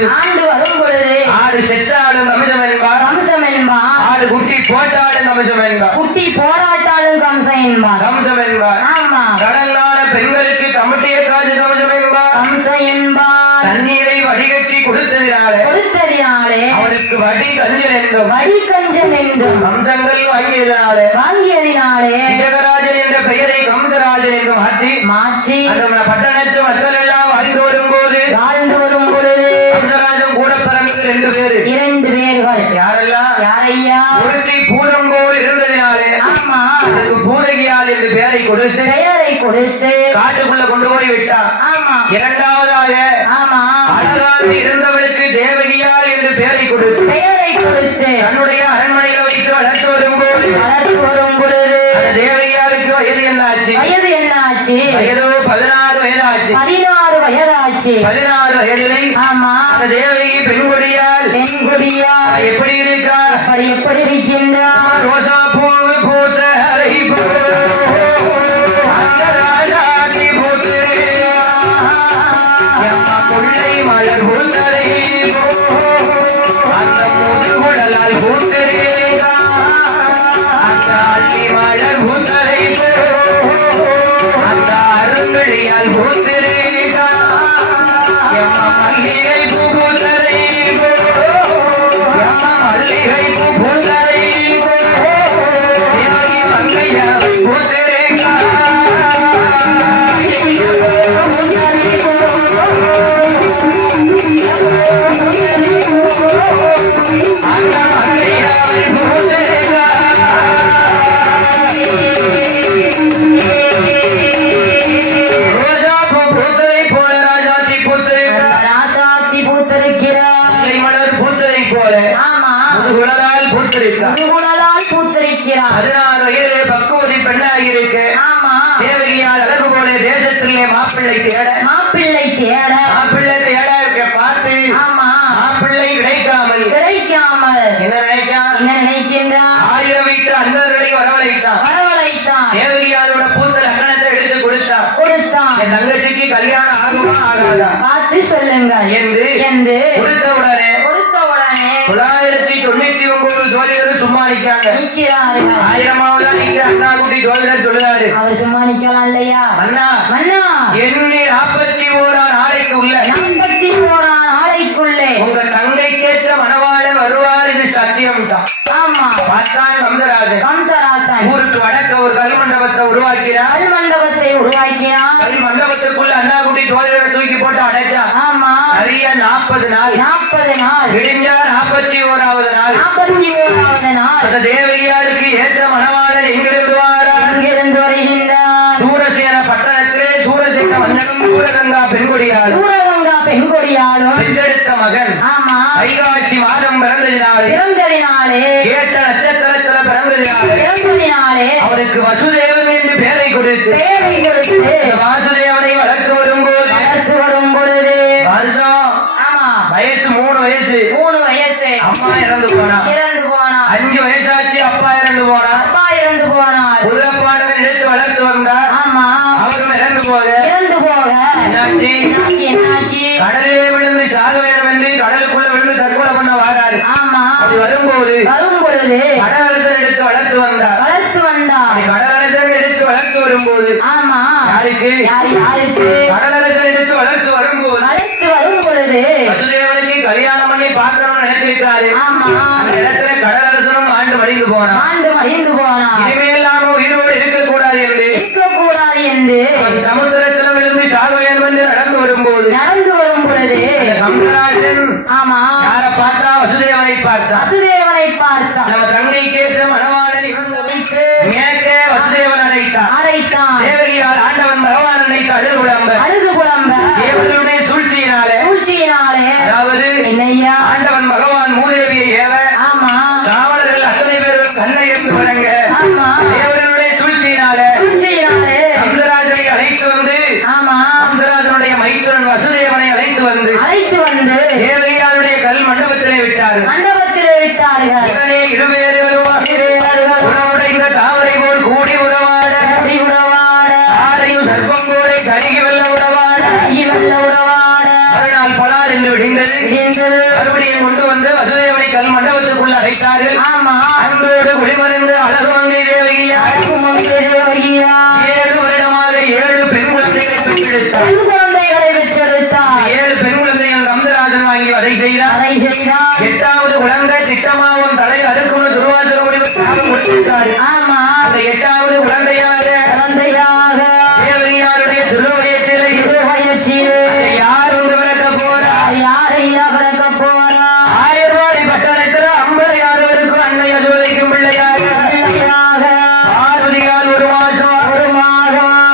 ஆடு செத்தாடும் கம்சம் என்பார் கம்சம் என்பார் ஆடு குட்டி போட்டாடும் கம்சம் என்பார் குட்டி போராட்டாலும் கம்சம் என்பார் கம்சம் என்பார் ஆமா சடங்கான பெண்களுக்கு கமிட்டிய காஜு கம்சம் என்பார் கம்சம் என்பார் தண்ணீரை வடிகட்டி கொடுத்ததினாலே அவனுக்கு வடி கஞ்சன் என்றும் வடி கஞ்சன் என்றும் கம்சங்கள் வாங்கியதினாலே தேவராஜன் என்ற பெயரை கம்சராஜன் என்று மாற்றி அந்த பட்டணத்து மக்கள் எல்லாம் வாழ்ந்து வரும் பொழுது கம்சராஜன் கூட பிறந்தது இரண்டு பேர்கள் யாரையா ஒருத்தி பூதம் போல் இருந்ததினாலே ஆமா அதுக்கு பூதகியால் என்று பெயரை கொடுத்து காட்டுக்குள்ள கொண்டு போய் விட்டார் ஆமா இரண்டாவதாக ஆமா அழகாக இருந்தவளுக்கு தேவகியால் என்று பெயரை கொடுத்து தன்னுடைய அரண்மனையில் வைத்து வளர்த்து வரும்போது அந்த தேவகியாருக்கு வயது என்னாச்சு வயதோ 16 வயதாச்சு 16 வயதிலே ஆமா அந்த தேவகி பெண்குடியால் எப்படி இருக்கா எப்படி இருக்கின்றார் ரோசா பூவு பூத்த அரை ராஜாதி பூத்து முல்லை மலர் பூத்தரை அந்த முதுகுழலால் பூத்தரே அந்த அள்ளி மலர் பூத்தரை அந்த அருங்கழியால் பூத்தரே மல்லிகை பூ பூத்தரை மல்லிகை பூ பூத்தரை தேவகி மங்கையா பூத்தரே அந்த மங்கையாவை பூத்தரே ரோஜா பூ பூத்தரை போல ராஜாத்தி பூத்தரை ராசாத்தி பூத்திருக்கிறார் மலர் பூத்தரை போல ஆமா முதுகுழலால் பூத்திருக்கார் குணலால் பூத்திருக்கிறார் 16 வயதிலே பக்குவதி பெண்ணாகி இருக்கு ஆமா தேவகியால் அழகு போல தேசத்திலே மாப்பிள்ளை தேட பார்த்து ஆமா மாப்பிள்ளை கிடைக்காமல் என்ன நினைக்கின்றார் 1000 வீட்டு அன்பர்களை வரவழைத்தான் தேவகியாலோட பூத்த லக்கணத்தை எடுத்து கொடுத்தான் என் தங்கச்சிக்கு கல்யாணம் ஆகுமா ஆகாதா பார்த்து சொல்லுங்கள் என்று கொடுத்த உடனே 999 ஜோதிடர் சும்மா நிக்காங்க நிக்கிறார்கள் 1000ஆவது நிக்க அண்ணா குட்டி ஜோதிடர் சொல்லுறாரு அவர் சும்மா நிக்கலாம் இல்லையா அண்ணா எண்ணி 41 நாளைக்குள்ளே உங்க தங்கைக்கேற்ற மணவாளன் வருவார் இது சத்தியம் தான் ஆமா பார்த்தான் கம்சராசன் ஊருக்கு வடக்க ஒரு கல் மண்டபத்தை உருவாக்கினார் கல் மண்டபத்துக்குள்ள அண்ணா குட்டி ஜோதிடரை தூக்கி போட்டு அடைச்சா ஆமா நிறைய 40 நாள் விடிஞ்சா 41வது நாள் அந்த தேவகியாருக்கு ஏற்ற மணவாளன் எங்கிருந்து வருகின்றார் சூரசேன பட்டணத்திலே சூரசேன மன்னனும் சூரகங்கா பெண்கொடியாலும் பெற்றெடுத்த மகன் ஆமா வைகாசி மாதம் பிறந்ததினாலே கேட்ட நட்சத்திரத்துல பிறந்ததினாலே அவருக்கு வசுதேவன் என்று பெயரை கொடுத்து வாசுதேவனை வளர்த்து வரும்போது வருஷம் வயசு 3 வயசு அம்மா இறந்து போனா 5 வயசாச்சு அப்பா இறந்து போனார் குதிரப்பாடகன் எடுத்து வளர்த்து வந்தார் அவரும் இறந்து போக என்னாச்சு கடலிலே விழுந்து சாக வேண்டும் என்று கடலுக்குள்ள விழுந்து தற்கொலை பண்ண வாராரு அது வரும்போது கடலரசன் எடுத்து வளர்த்து வந்தார் கடலரசன் எடுத்து வளர்த்து வரும்போது யாருக்கு கடலரசன் எடுத்து வளர்த்து வரும்போது வசுதேவனுக்கு கல்யாணம் பண்ணி பார்க்கணும்னு நினைச்சிருக்காரு அந்த இடத்துல கடலரசனும் ஆண்டு மடிந்து போனான் இனிமேலாம உயிரோடு இருக்கக்கூடாது என்று சமுத்திரத்துல விழுந்து சாக வேண்டும் என்று நடந்து வரும்போது கம்சராஜன் யாரை பார்த்தா வசுதேவனை பார்த்தா நம்ம தங்கை கேட்ட மணவாளன் இவன் மேற்கே வசுதேவன் அழைத்தான் பெற்றார்கள். ஆமா அன்போடு குடிமறைந்து அழகு மங்கை தேவகியா 7 வருடமாக 7 பெண் குழந்தைகளை பெற்றெடுத்தார். பெண் குழந்தைகளை பெற்றெடுத்தார். 7 பெண் குழந்தைகள் கம்சராஜன் வாங்கி வதை செய்தார். 8வது குழந்தை திட்டமாவும் தலை அறுக்கும் துர்வாசர முனிவர் சாபம் கொடுத்திருக்காரு. ஆமா அந்த 8வது குழந்தையாக தேவகியாருடைய திருவயத்திலே யார் வந்து பிறக்க போறார்? யாரையா பிறக்க போறா? ஆயர்வாடி பட்டணத்தில் அம்பரையாரவருக்கும் அன்னை அசுவதைக்கும் பிள்ளையாக பார்வதியால் 1 மாதம்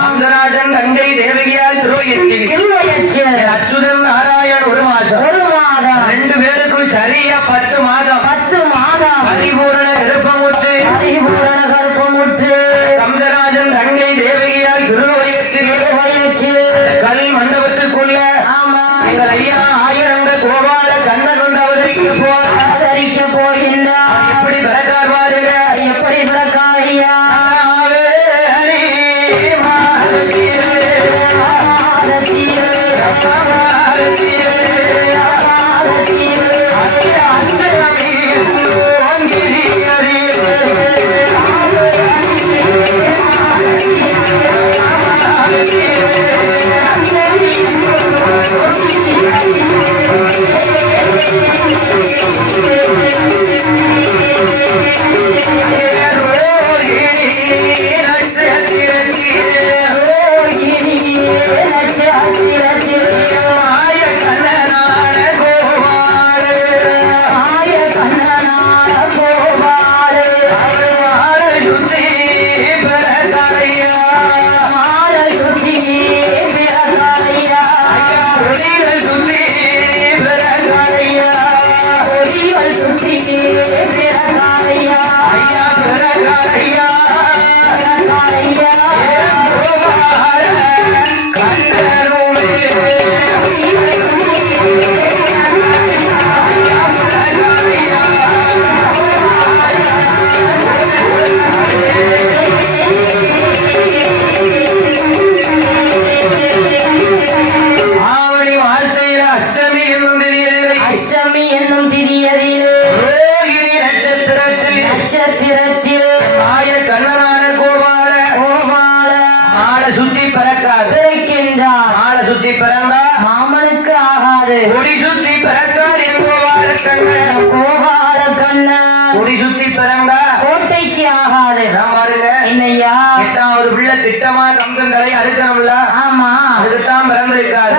கம்சராஜன் கங்கை தேவகியால் திருவயத்தில் அச்சுதன் நாராயண் 1 மாதம் 2 பேருக்கும் சரியா 10 மாதம் பரிபூரண கருப்பமுற்று கம்சராஜன் கங்கை தேவகியால் திருவயத்தில் கல் மண்டபத்துக்குள்ள எங்கள் ஐயா ஆயிரங்க கோபால கண்ணன் வந்து அவதரிக்க போகின்றார். எப்படி பிறக்கார் பாருங்க. எப்படி பிறக்காரியா? சுத்தி பிறந்தா மாமனுக்கு ஆகாது. குடி சுத்தி பிறக்கார் கோபால கண்ணன் குடி சுத்தி பிறந்தா கோட்டைக்கு ஆகாது. பாருங்க என்னையா 8வது பிள்ளை திட்டமா கம்சங்களை அறுக்கணும்ல. ஆமா அதுதான் பிறந்திருக்கிறார்.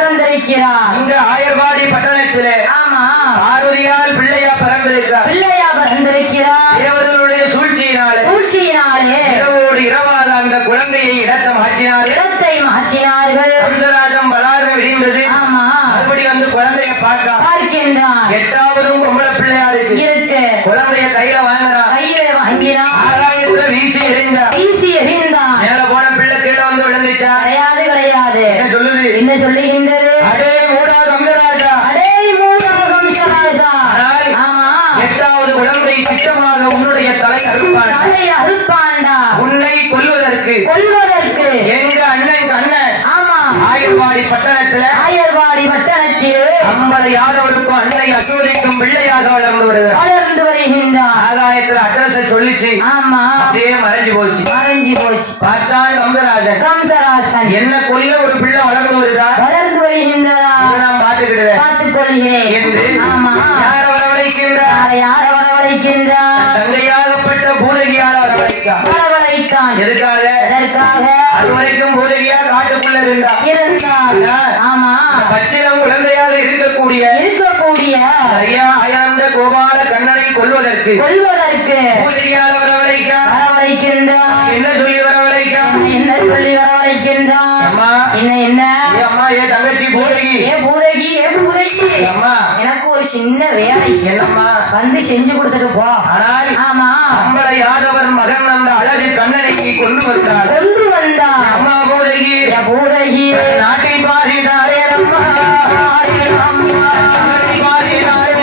இங்க ஆயர்வாடி பட்டணத்திலே ஆமா பார்வதியால் பிள்ளையா பிறந்திருக்கிறார். தேவர்களுடைய சூழ்ச்சியினாலே இரவோடு இரவாக அந்த குழந்தையை இடத்தை மாற்றினார்கள். கம்சராஜம் வளாக விடிந்தது. ஆமா மறுபடி வந்து குழந்தைய பார்க்கின்றான். 8வதும் பொம்பளை பிள்ளையா இருக்கு. குழந்தைய கையில வாங்கினான். ஆகாயத்துல வீசி எறிந்தான். மேல போன பிள்ளை கீழே வந்து விழுந்துச்சா? கிடையாது. என்ன சொல்லுகின்றது? அடே மூடா கம்சராஜா. ஆமா 8வது குழந்தை திட்டமாக உன்னுடைய தலை அறுப்பாண்டா. உன்னை கொல்வதற்கு எங்க அண்ணன் ஆமா ஆயர்வாடி பட்டணத்தில் அம்பல யாதவருக்கும் அன்னை அசூரிக்கும் பிள்ளையாக வளர்ந்து வருகின்றார். ஆகாயத்தில் அட்ரஸ் சொல்லிச்சு. ஆமா அப்படியே மறைஞ்சு போச்சு. பார்த்தான் கம்சராஜன் என்ன கொல்ல ஒரு பிள்ளை வளர்ந்து வருகின்றார். நான் பார்த்துக் கொள்கிறேன் என்று யார வரவழைக்கின்றார்? தங்கையாகப்பட்ட பூதகியால வரவழைத்தான். எதற்காக? அதுவரைக்கும் பூதகியா காட்டுக்குள்ள இருந்தார். ஆமா பச்சிலம் குழந்தையாக இருக்கக்கூடிய ஐயா ஆயாந்த கோபால கண்ணனை கொல்வதற்கு பூதகியால வரவழைக்கின்றார். என்ன சொல்லி வரவழைக்கின்றார்? அம்மா ஏ தங்கச்சி பூதகி அம்மா எனக்கு ஒரு சின்ன வேலை. என்னம்மா? வந்து செஞ்சு கொடுத்துட்டு போ. ஆனால் ஆமா அம்பல யாதவர் மகன் அந்த அழகு கண்ணனை கொண்டு வந்தார். அம்மா பூதகி நாட்டை பாதிதாரே அம்மா நாடு பாதி தாரே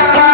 அம்மா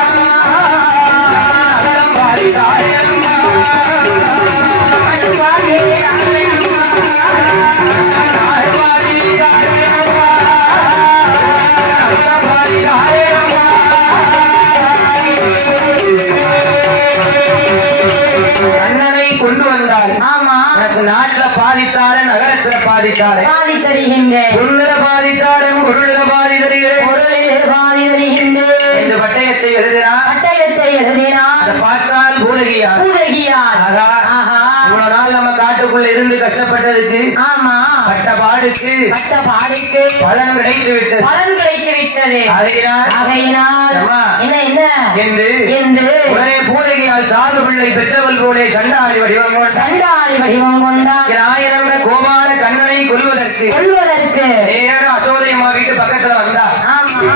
கண்ணனை கொண்டு வந்தால் ஆமா எனக்கு நாட்டுல பாதித்தார நகரத்துல பாதித்தார பாதி தருகின்றேன் பொருளில பாதித்தாரும் பொருளில பாதி தருகிறேன் பொருளிலே பாதி தருகின்றேன் இந்த பட்டயத்தை எழுதினார் பட்டயத்தை எழுதினான் அதை பார்த்தால் பூதகியார் பூதகியார் ஆகா ஆஹா இவ்வளவு நாள் நம்ம காட்டுக்குள்ள இருந்து கஷ்டப்பட்டதுக்கு ஆமா பட்ட பாடுக்கு பட்ட பாடிக்கு பலன் கிடைத்து விட்டது பலன் கிடைத்து விட்டது ஆகையினால் அம்மா, என்ன என்ன என்று என்று உடனே பூதகியால் சாது பிள்ளை பெற்றவள் போலே சண்டாளி வடிவம் கொண்ட சண்டாளி வடிவம் கொண்டார் ஆயிரம் கோபால கண்ணனை கொல்வதற்கு கொள்வதற்கு நேரம் அசோதையம்மா வீட்டு பக்கத்துல வந்தா ஆமா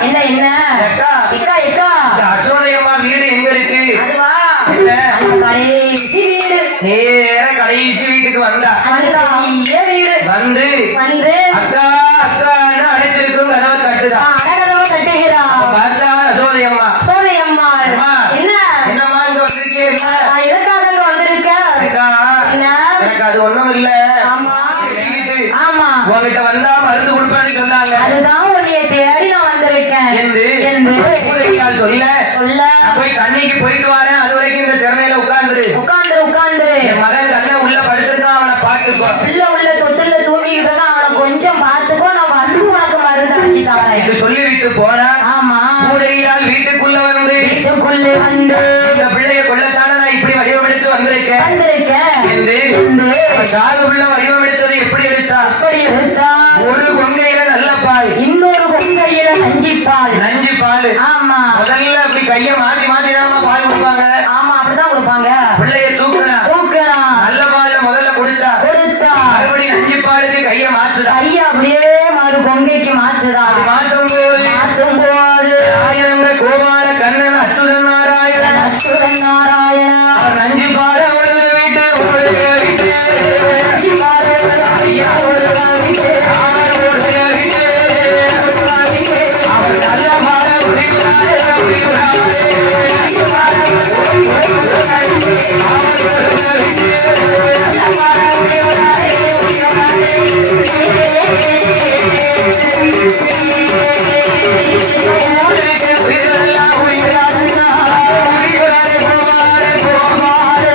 என்ன என்ன அக்கா, இக்கா இக்கா இந்த அசோதையம்மா வீடு எங்க இருக்கு அதுவா என்ன? அந்த கடைசி வீடு நேர கடைசி வீட்டுக்கு வந்தா அந்த பெரிய வீடு வந்து வந்து அக்கா அக்கான்னு அடைச்சிருக்கும் கதவை தட்டுதா அடகதவ கட்டுகிறா பார்த்தா அசோதையம்மா சோதையம்மா அம்மா, என்ன என்னம்மா இங்க வந்திருக்கே நான் எதுக்காக அங்க வந்திருக்கேன் அக்கா, என்ன எனக்கு அது ஒண்ணும் இல்ல ஆமா கட்டிக்கிட்டு ஆமா உங்ககிட்ட வந்தா மருந்து கொடுப்பான்னு சொன்னாங்க அதுதான் உன்னைய தேடி நான் வந்திருக்கேன் என்று என்று பூதகியால் சொல்ல சொல்ல நான் போய் கண்ணிக்கு போயிட்டு வரேன் அது வரைக்கும் இந்த திறமையில உட்கார்ந்துரு உட்கார்ந்துரு உட்கார்ந்துரு என் மகன் கண்ணை உள்ள படுத்திருக்கான் அவனை பார்த்துக்கோ பிள்ளை உள்ள தொட்டுல தூங்கிட்டு இருக்கான் அவனை கொஞ்சம் பார்த்துக்கோ நான் வந்து உனக்கு மருந்து அடிச்சு தாரேன் இது சொல்லிவிட்டு போனா ஆமா பூதகியால் வீட்டுக்குள்ள வந்து வீட்டுக்குள்ளே வந்து இந்த பிள்ளைய கொள்ளத்தானே நான் இப்படி வடிவமெடுத்து வந்திருக்கேன் வந்திருக்கேன் என்று என்று சாது பிள்ளை வடிவமெடுத்தது எப்படி எடுத்தா அப்படி எடுத்தான் ஒரு கொங்கையில நல்ல பால் இன்னொரு கொங்கையில நஞ்சிப்பால் நஞ்சு பால் ஆமா முதல்ல அப்படி கைய மாத்தி மாத்தி தான் பால் கொடுப்பாங்க ஆமா அப்படிதான் கொடுப்பாங்க பிள்ளைய தூக்குனா தூக்கலாம் நல்ல பால்ல முதல்ல கொடுத்தா கொடுத்தா மறுபடியும் நஞ்சு பாலுக்கு கைய மாத்துதா கைய அப்படியே மறு கொங்கைக்கு மாத்துதா அது மாத்தும் போது மாத்தும் போது ஆயிரம் கோபால கண்ணன் அச்சுதன் நாராயணன் அச்சுதன் நாராயணா அவர் நஞ்சு பால உலக வீட்டு உலக வீட்டு நஞ்சு பால் ஐயா உலக வீட்டு, அவர் உலக வீட்டு அவர் நல்ல பால உரிமையாளே உரிமையாளே அவர் உலக வீட்டு உயிரெல்லாம் உயிராளா உயிராளே கோபாலே கோபாலே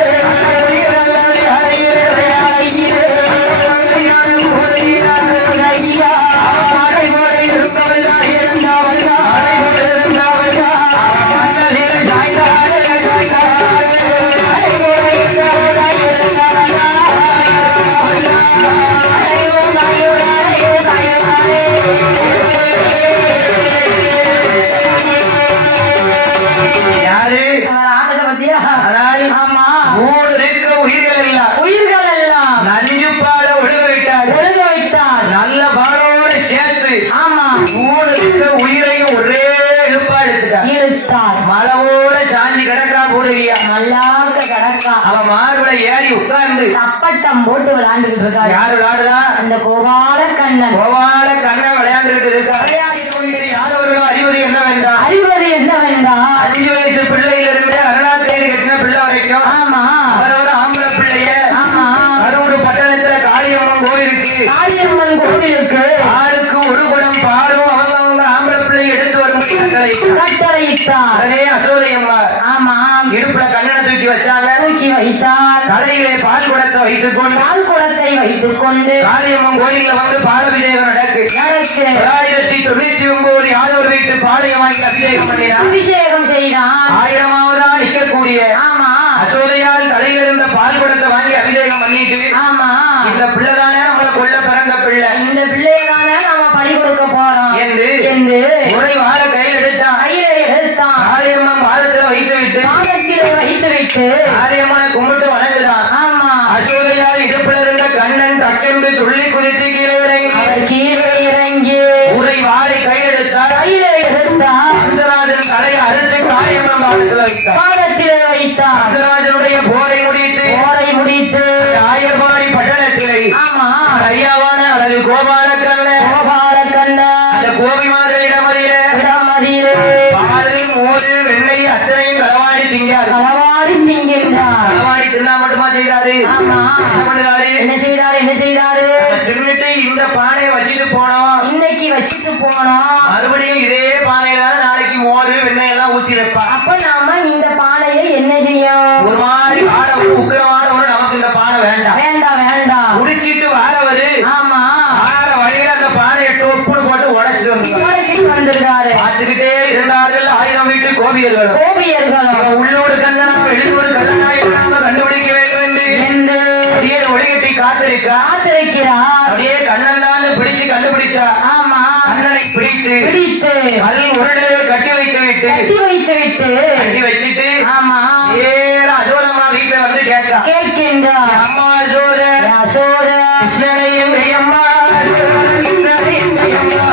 உயிரெல்லாம் ஹரியே ஹரியே ஐயா ஆடை போல இருந்தவளா இருந்தவளா ஆடை போல இருந்தவளா மன்னதில் சாய்ந்தாரே சாய்ந்தாரே ஆடை போல இருந்தவளா இருந்தவளா யாரு அவர் ஆட்டத்தை பத்தியா ஆனால் ஆமா மூணு இருக்க உயிர்கள் எல்லாம் உயிர்கள் எல்லாம் நஞ்சு பால ஒழுக விட்டார் ஒழுக வைத்தார் நல்ல பாலோடு சேர்த்து ஆமா மூணு இருக்க உயிரையும் ஒரே இழுப்பா எடுத்துட்டார் இழுத்தார் மலவோட சாஞ்சி கிடக்கா பூதகியா நல்லாக்க கடக்கா அவன் மார்புல ஏறி உட்கார்ந்து தப்பட்டம் போட்டு விளையாண்டுகிட்டு இருக்காரு யாரு விளையாடுதா அந்த கோபால கண்ணன் கோபால கண்ணன் விளையாண்டுகிட்டு இருக்கா விளையாடிட்டு போயிட்டு யாரவர்களோ அறிவது என்னவென்றால் அறிவது என்னவென்றால் 5 வயசு பிள்ளையில இருந்து அருணாத்திரி கட்டின பிள்ளை வரைக்கும் ஆமா அவரவர் ஆம்பளை பிள்ளைய ஆமா கரூர் பட்டணத்துல காளியம்மன் கோவிலுக்கு காளியம்மன் கோவிலுக்கு ஆளுக்கு ஒரு குடம் பாலும் அவங்க ஆம்பளை பிள்ளை எடுத்து வரும்படி கட்டளையிட்டார். கட்டளையிட்டார் உடனே அசோதையம்மா ஆமா இடுப்புல கண்ணனை தூக்கி வச்சாங்க தூக்கி வைத்தார் கடையிலே பால் குடத்தை வைத்துக் கொண்டு பால் குடத்தை வைத்துக் கொண்டு காளியம்மன் கோயில்ல வந்து பாலபிஷேகம் நடக்கு நடக்கு 999 யாதவர் வீட்டு பாளையம் வாங்கி அபிஷேகம் பண்ணினார். அபிஷேகம் செய்தான் 1000ஆவதா நிற்கக்கூடிய ஆமா அசோதையால் தலையில இருந்த பால் குடத்தை வாங்கி அபிஷேகம் பண்ணிட்டு ஆமா இந்த பிள்ளைதானே நம்மளை கொல்ல பிறந்த பிள்ளை இந்த பிள்ளையதான நம்ம பலி கொடுக்க போறோம் என்று என்று முறை வாழ கையில் எடுத்தான். கையில எடுத்தான் காளியம்மன் பாதத்துல வைத்து விட்டு பாதத்திலே வைத்து விட்டு காளியம்மனை கும்பிட்டு வணங்குதான். ஆமா அசோதையால் இடுப்புல இருந்த கண்ணன் தக்கென்று துள்ளி குதித்து கீழே இறங்கி அவர் கீழே இறங்கி உரை வாழை கையெடுத்தார். கையில எடுத்தான் அந்தராஜன் தலையை அறுத்து காளியம்மன் பாதத்துல வைத்தார். பாதத்திலே வைத்தான் அந்தராஜனுடைய போரை முடித்து போரை முடித்து ஆயர்பாடி பட்டணத்திலே ஆமா ஐயாவான அழகு கோபால கண்ணன் கோபால கண்ணன் அந்த கோபிமார்களிடமதில இடமதியிலே பால் மோர் வெண்ணெய் அத்தனையும் களவாடி திங்கார். களவாடி திங்கின்றார் களவாடி தின்னா மட்டுமா செய்தாரு ஆமா. என்ன பண்ணுறாரு? என்ன செய்தாரு? என்ன செய்தாரு? தின்னுட்டு இந்த பானையை வச்சுட்டு போனோம். இன்னைக்கு வச்சுட்டு போனோம். மறுபடியும் இதே பானையில தான் நாளைக்கு மோர் வெண்ணெய் எல்லாம் ஊத்தி வைப்பா. அப்ப நாம இந்த பானையை என்ன செய்யும்? ஒரு மாதிரி ஆடவும் உக்கிரமானவரும் நமக்கு இந்த பானை வேண்டாம். வேண்டாம் வேண்டாம். குடிச்சிட்டு வாரவரு ஆமா. ஆற வழியில அந்த பானையை டொப்புன்னு போட்டு உடைச்சிட்டு வந்து உடைச்சிட்டு வந்திருக்காரு. பார்த்துக்கிட்டே இருந்தார்கள் 1000 வீட்டு கோபியர்களும். கோபியர்களும் உள்ளூர் கண்ணனா வெளியூர் கண்ணனா நாம கண்டுபிடிக்க வேண்டும் என்று அப்படியே ஒளிகட்டி காத்திருக்கா. காத்திருக்கிறார். அப்படியே கண்ணன் தான் பிடிச்சு கண்டுபிடிச்சா. ஆமா. கண்ணனை பிடித்து பிடித்து கல் உருளையை கட்டி வைத்து விட்டு கட்டி வைத்து விட்டு கட்டி வச்சுட்டு ஆமா ஏற அசோதம்மா வீட்டுல வந்து கேட்கா. கேட்கின்றார். அம்மா அசோத யசோத கிருஷ்ணனை எங்க அம்மா கிருஷ்ணனை எங்க அம்மா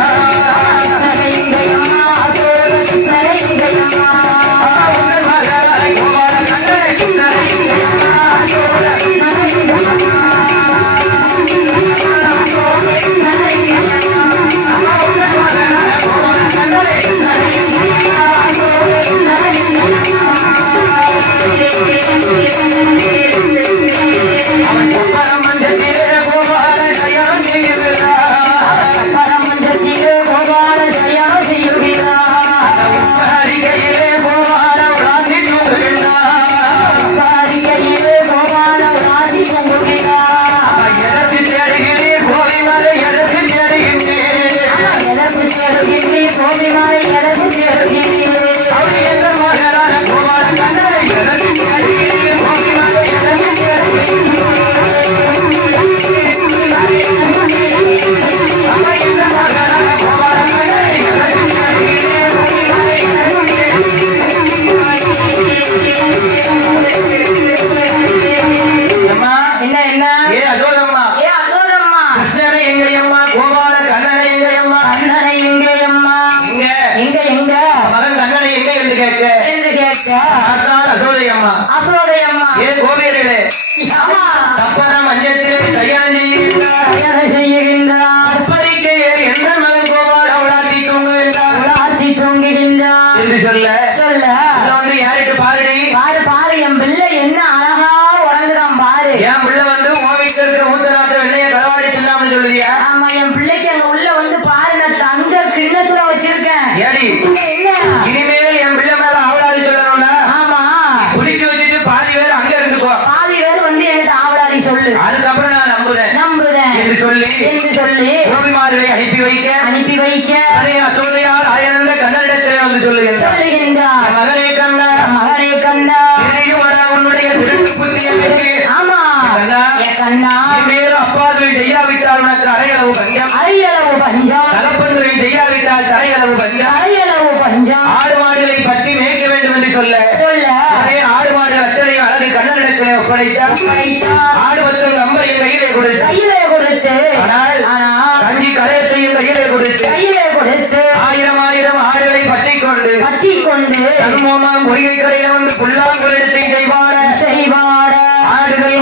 அசோதையம்மா ஏ கோபியர்களே சப்பரம் மஞ்சத்திலே செய்யுகின்றார். பறிக்கையே எந்த மகன் கோபால உலாத்தி தூங்குகின்றார் உலாத்தி தூங்குகின்றார் என்று சொல்ல சொல்ல வந்து யாருக்கு பாருடி பாரு பாரு என் பிள்ளை என்ன அழகா உறங்குறான் பாரு. என் பிள்ளை வந்து ஓவிட்டு இருக்க மூத்த நாட்டு வெள்ளைய களவாடி தின்னாமல் சொல்லுதியா? ஆமா என் பிள்ளைக்கு அங்க உள்ள வந்து பாரு நான் தங்க கிண்ணத்துல வச்சிருக்கேன். ஏடி என்ன இனிமேல் என் பிள்ளை மேல ஆவலாதி சொல்லணும்னா ஆமா குடிச்சு வச்சுட்டு பாதி பேர் அங்க இருந்துக்கோ. பாதி பேர் வந்து என்கிட்ட ஆவலாதி சொல்லு. அதுக்கப்புறம் நான் நம்புதேன் என்று சொல்லி கோபிமார்களை அனுப்பி வைக்க அசோதையார் ஆயனந்த கண்ணனிடத்திலே வந்து சொல்லுகின்றார். மகனே கண்ணா உன்னுடைய திருட்டு புத்தியை ஆமா கண்ணா மேலும் அப்பாது செய்யாவிட்டால் உனக்கு அரையளவு பஞ்சம் தகப்பன்களை செய்யாவிட்டால் தரையளவு பஞ்சம் ஆடு மாடுகளை பற்றி மேய்க்க வேண்டும் என்று சொல்ல ஆடு மாடு அத்தனை அழகு கண்ணனிடத்திலே ஒப்படைத்தார். ஆடு பத்தும் கம்பையும் கையிலே கொடுத்து ஆனால் கஞ்சி கரையத்தையும் கையிலே கொடுத்து 1000 ஆடுகளை பற்றிக் கொண்டு சண்முகமாம் பொய்கை கடையில வந்து புல்லாங்குழத்தை செய்வாட ஆடுகள்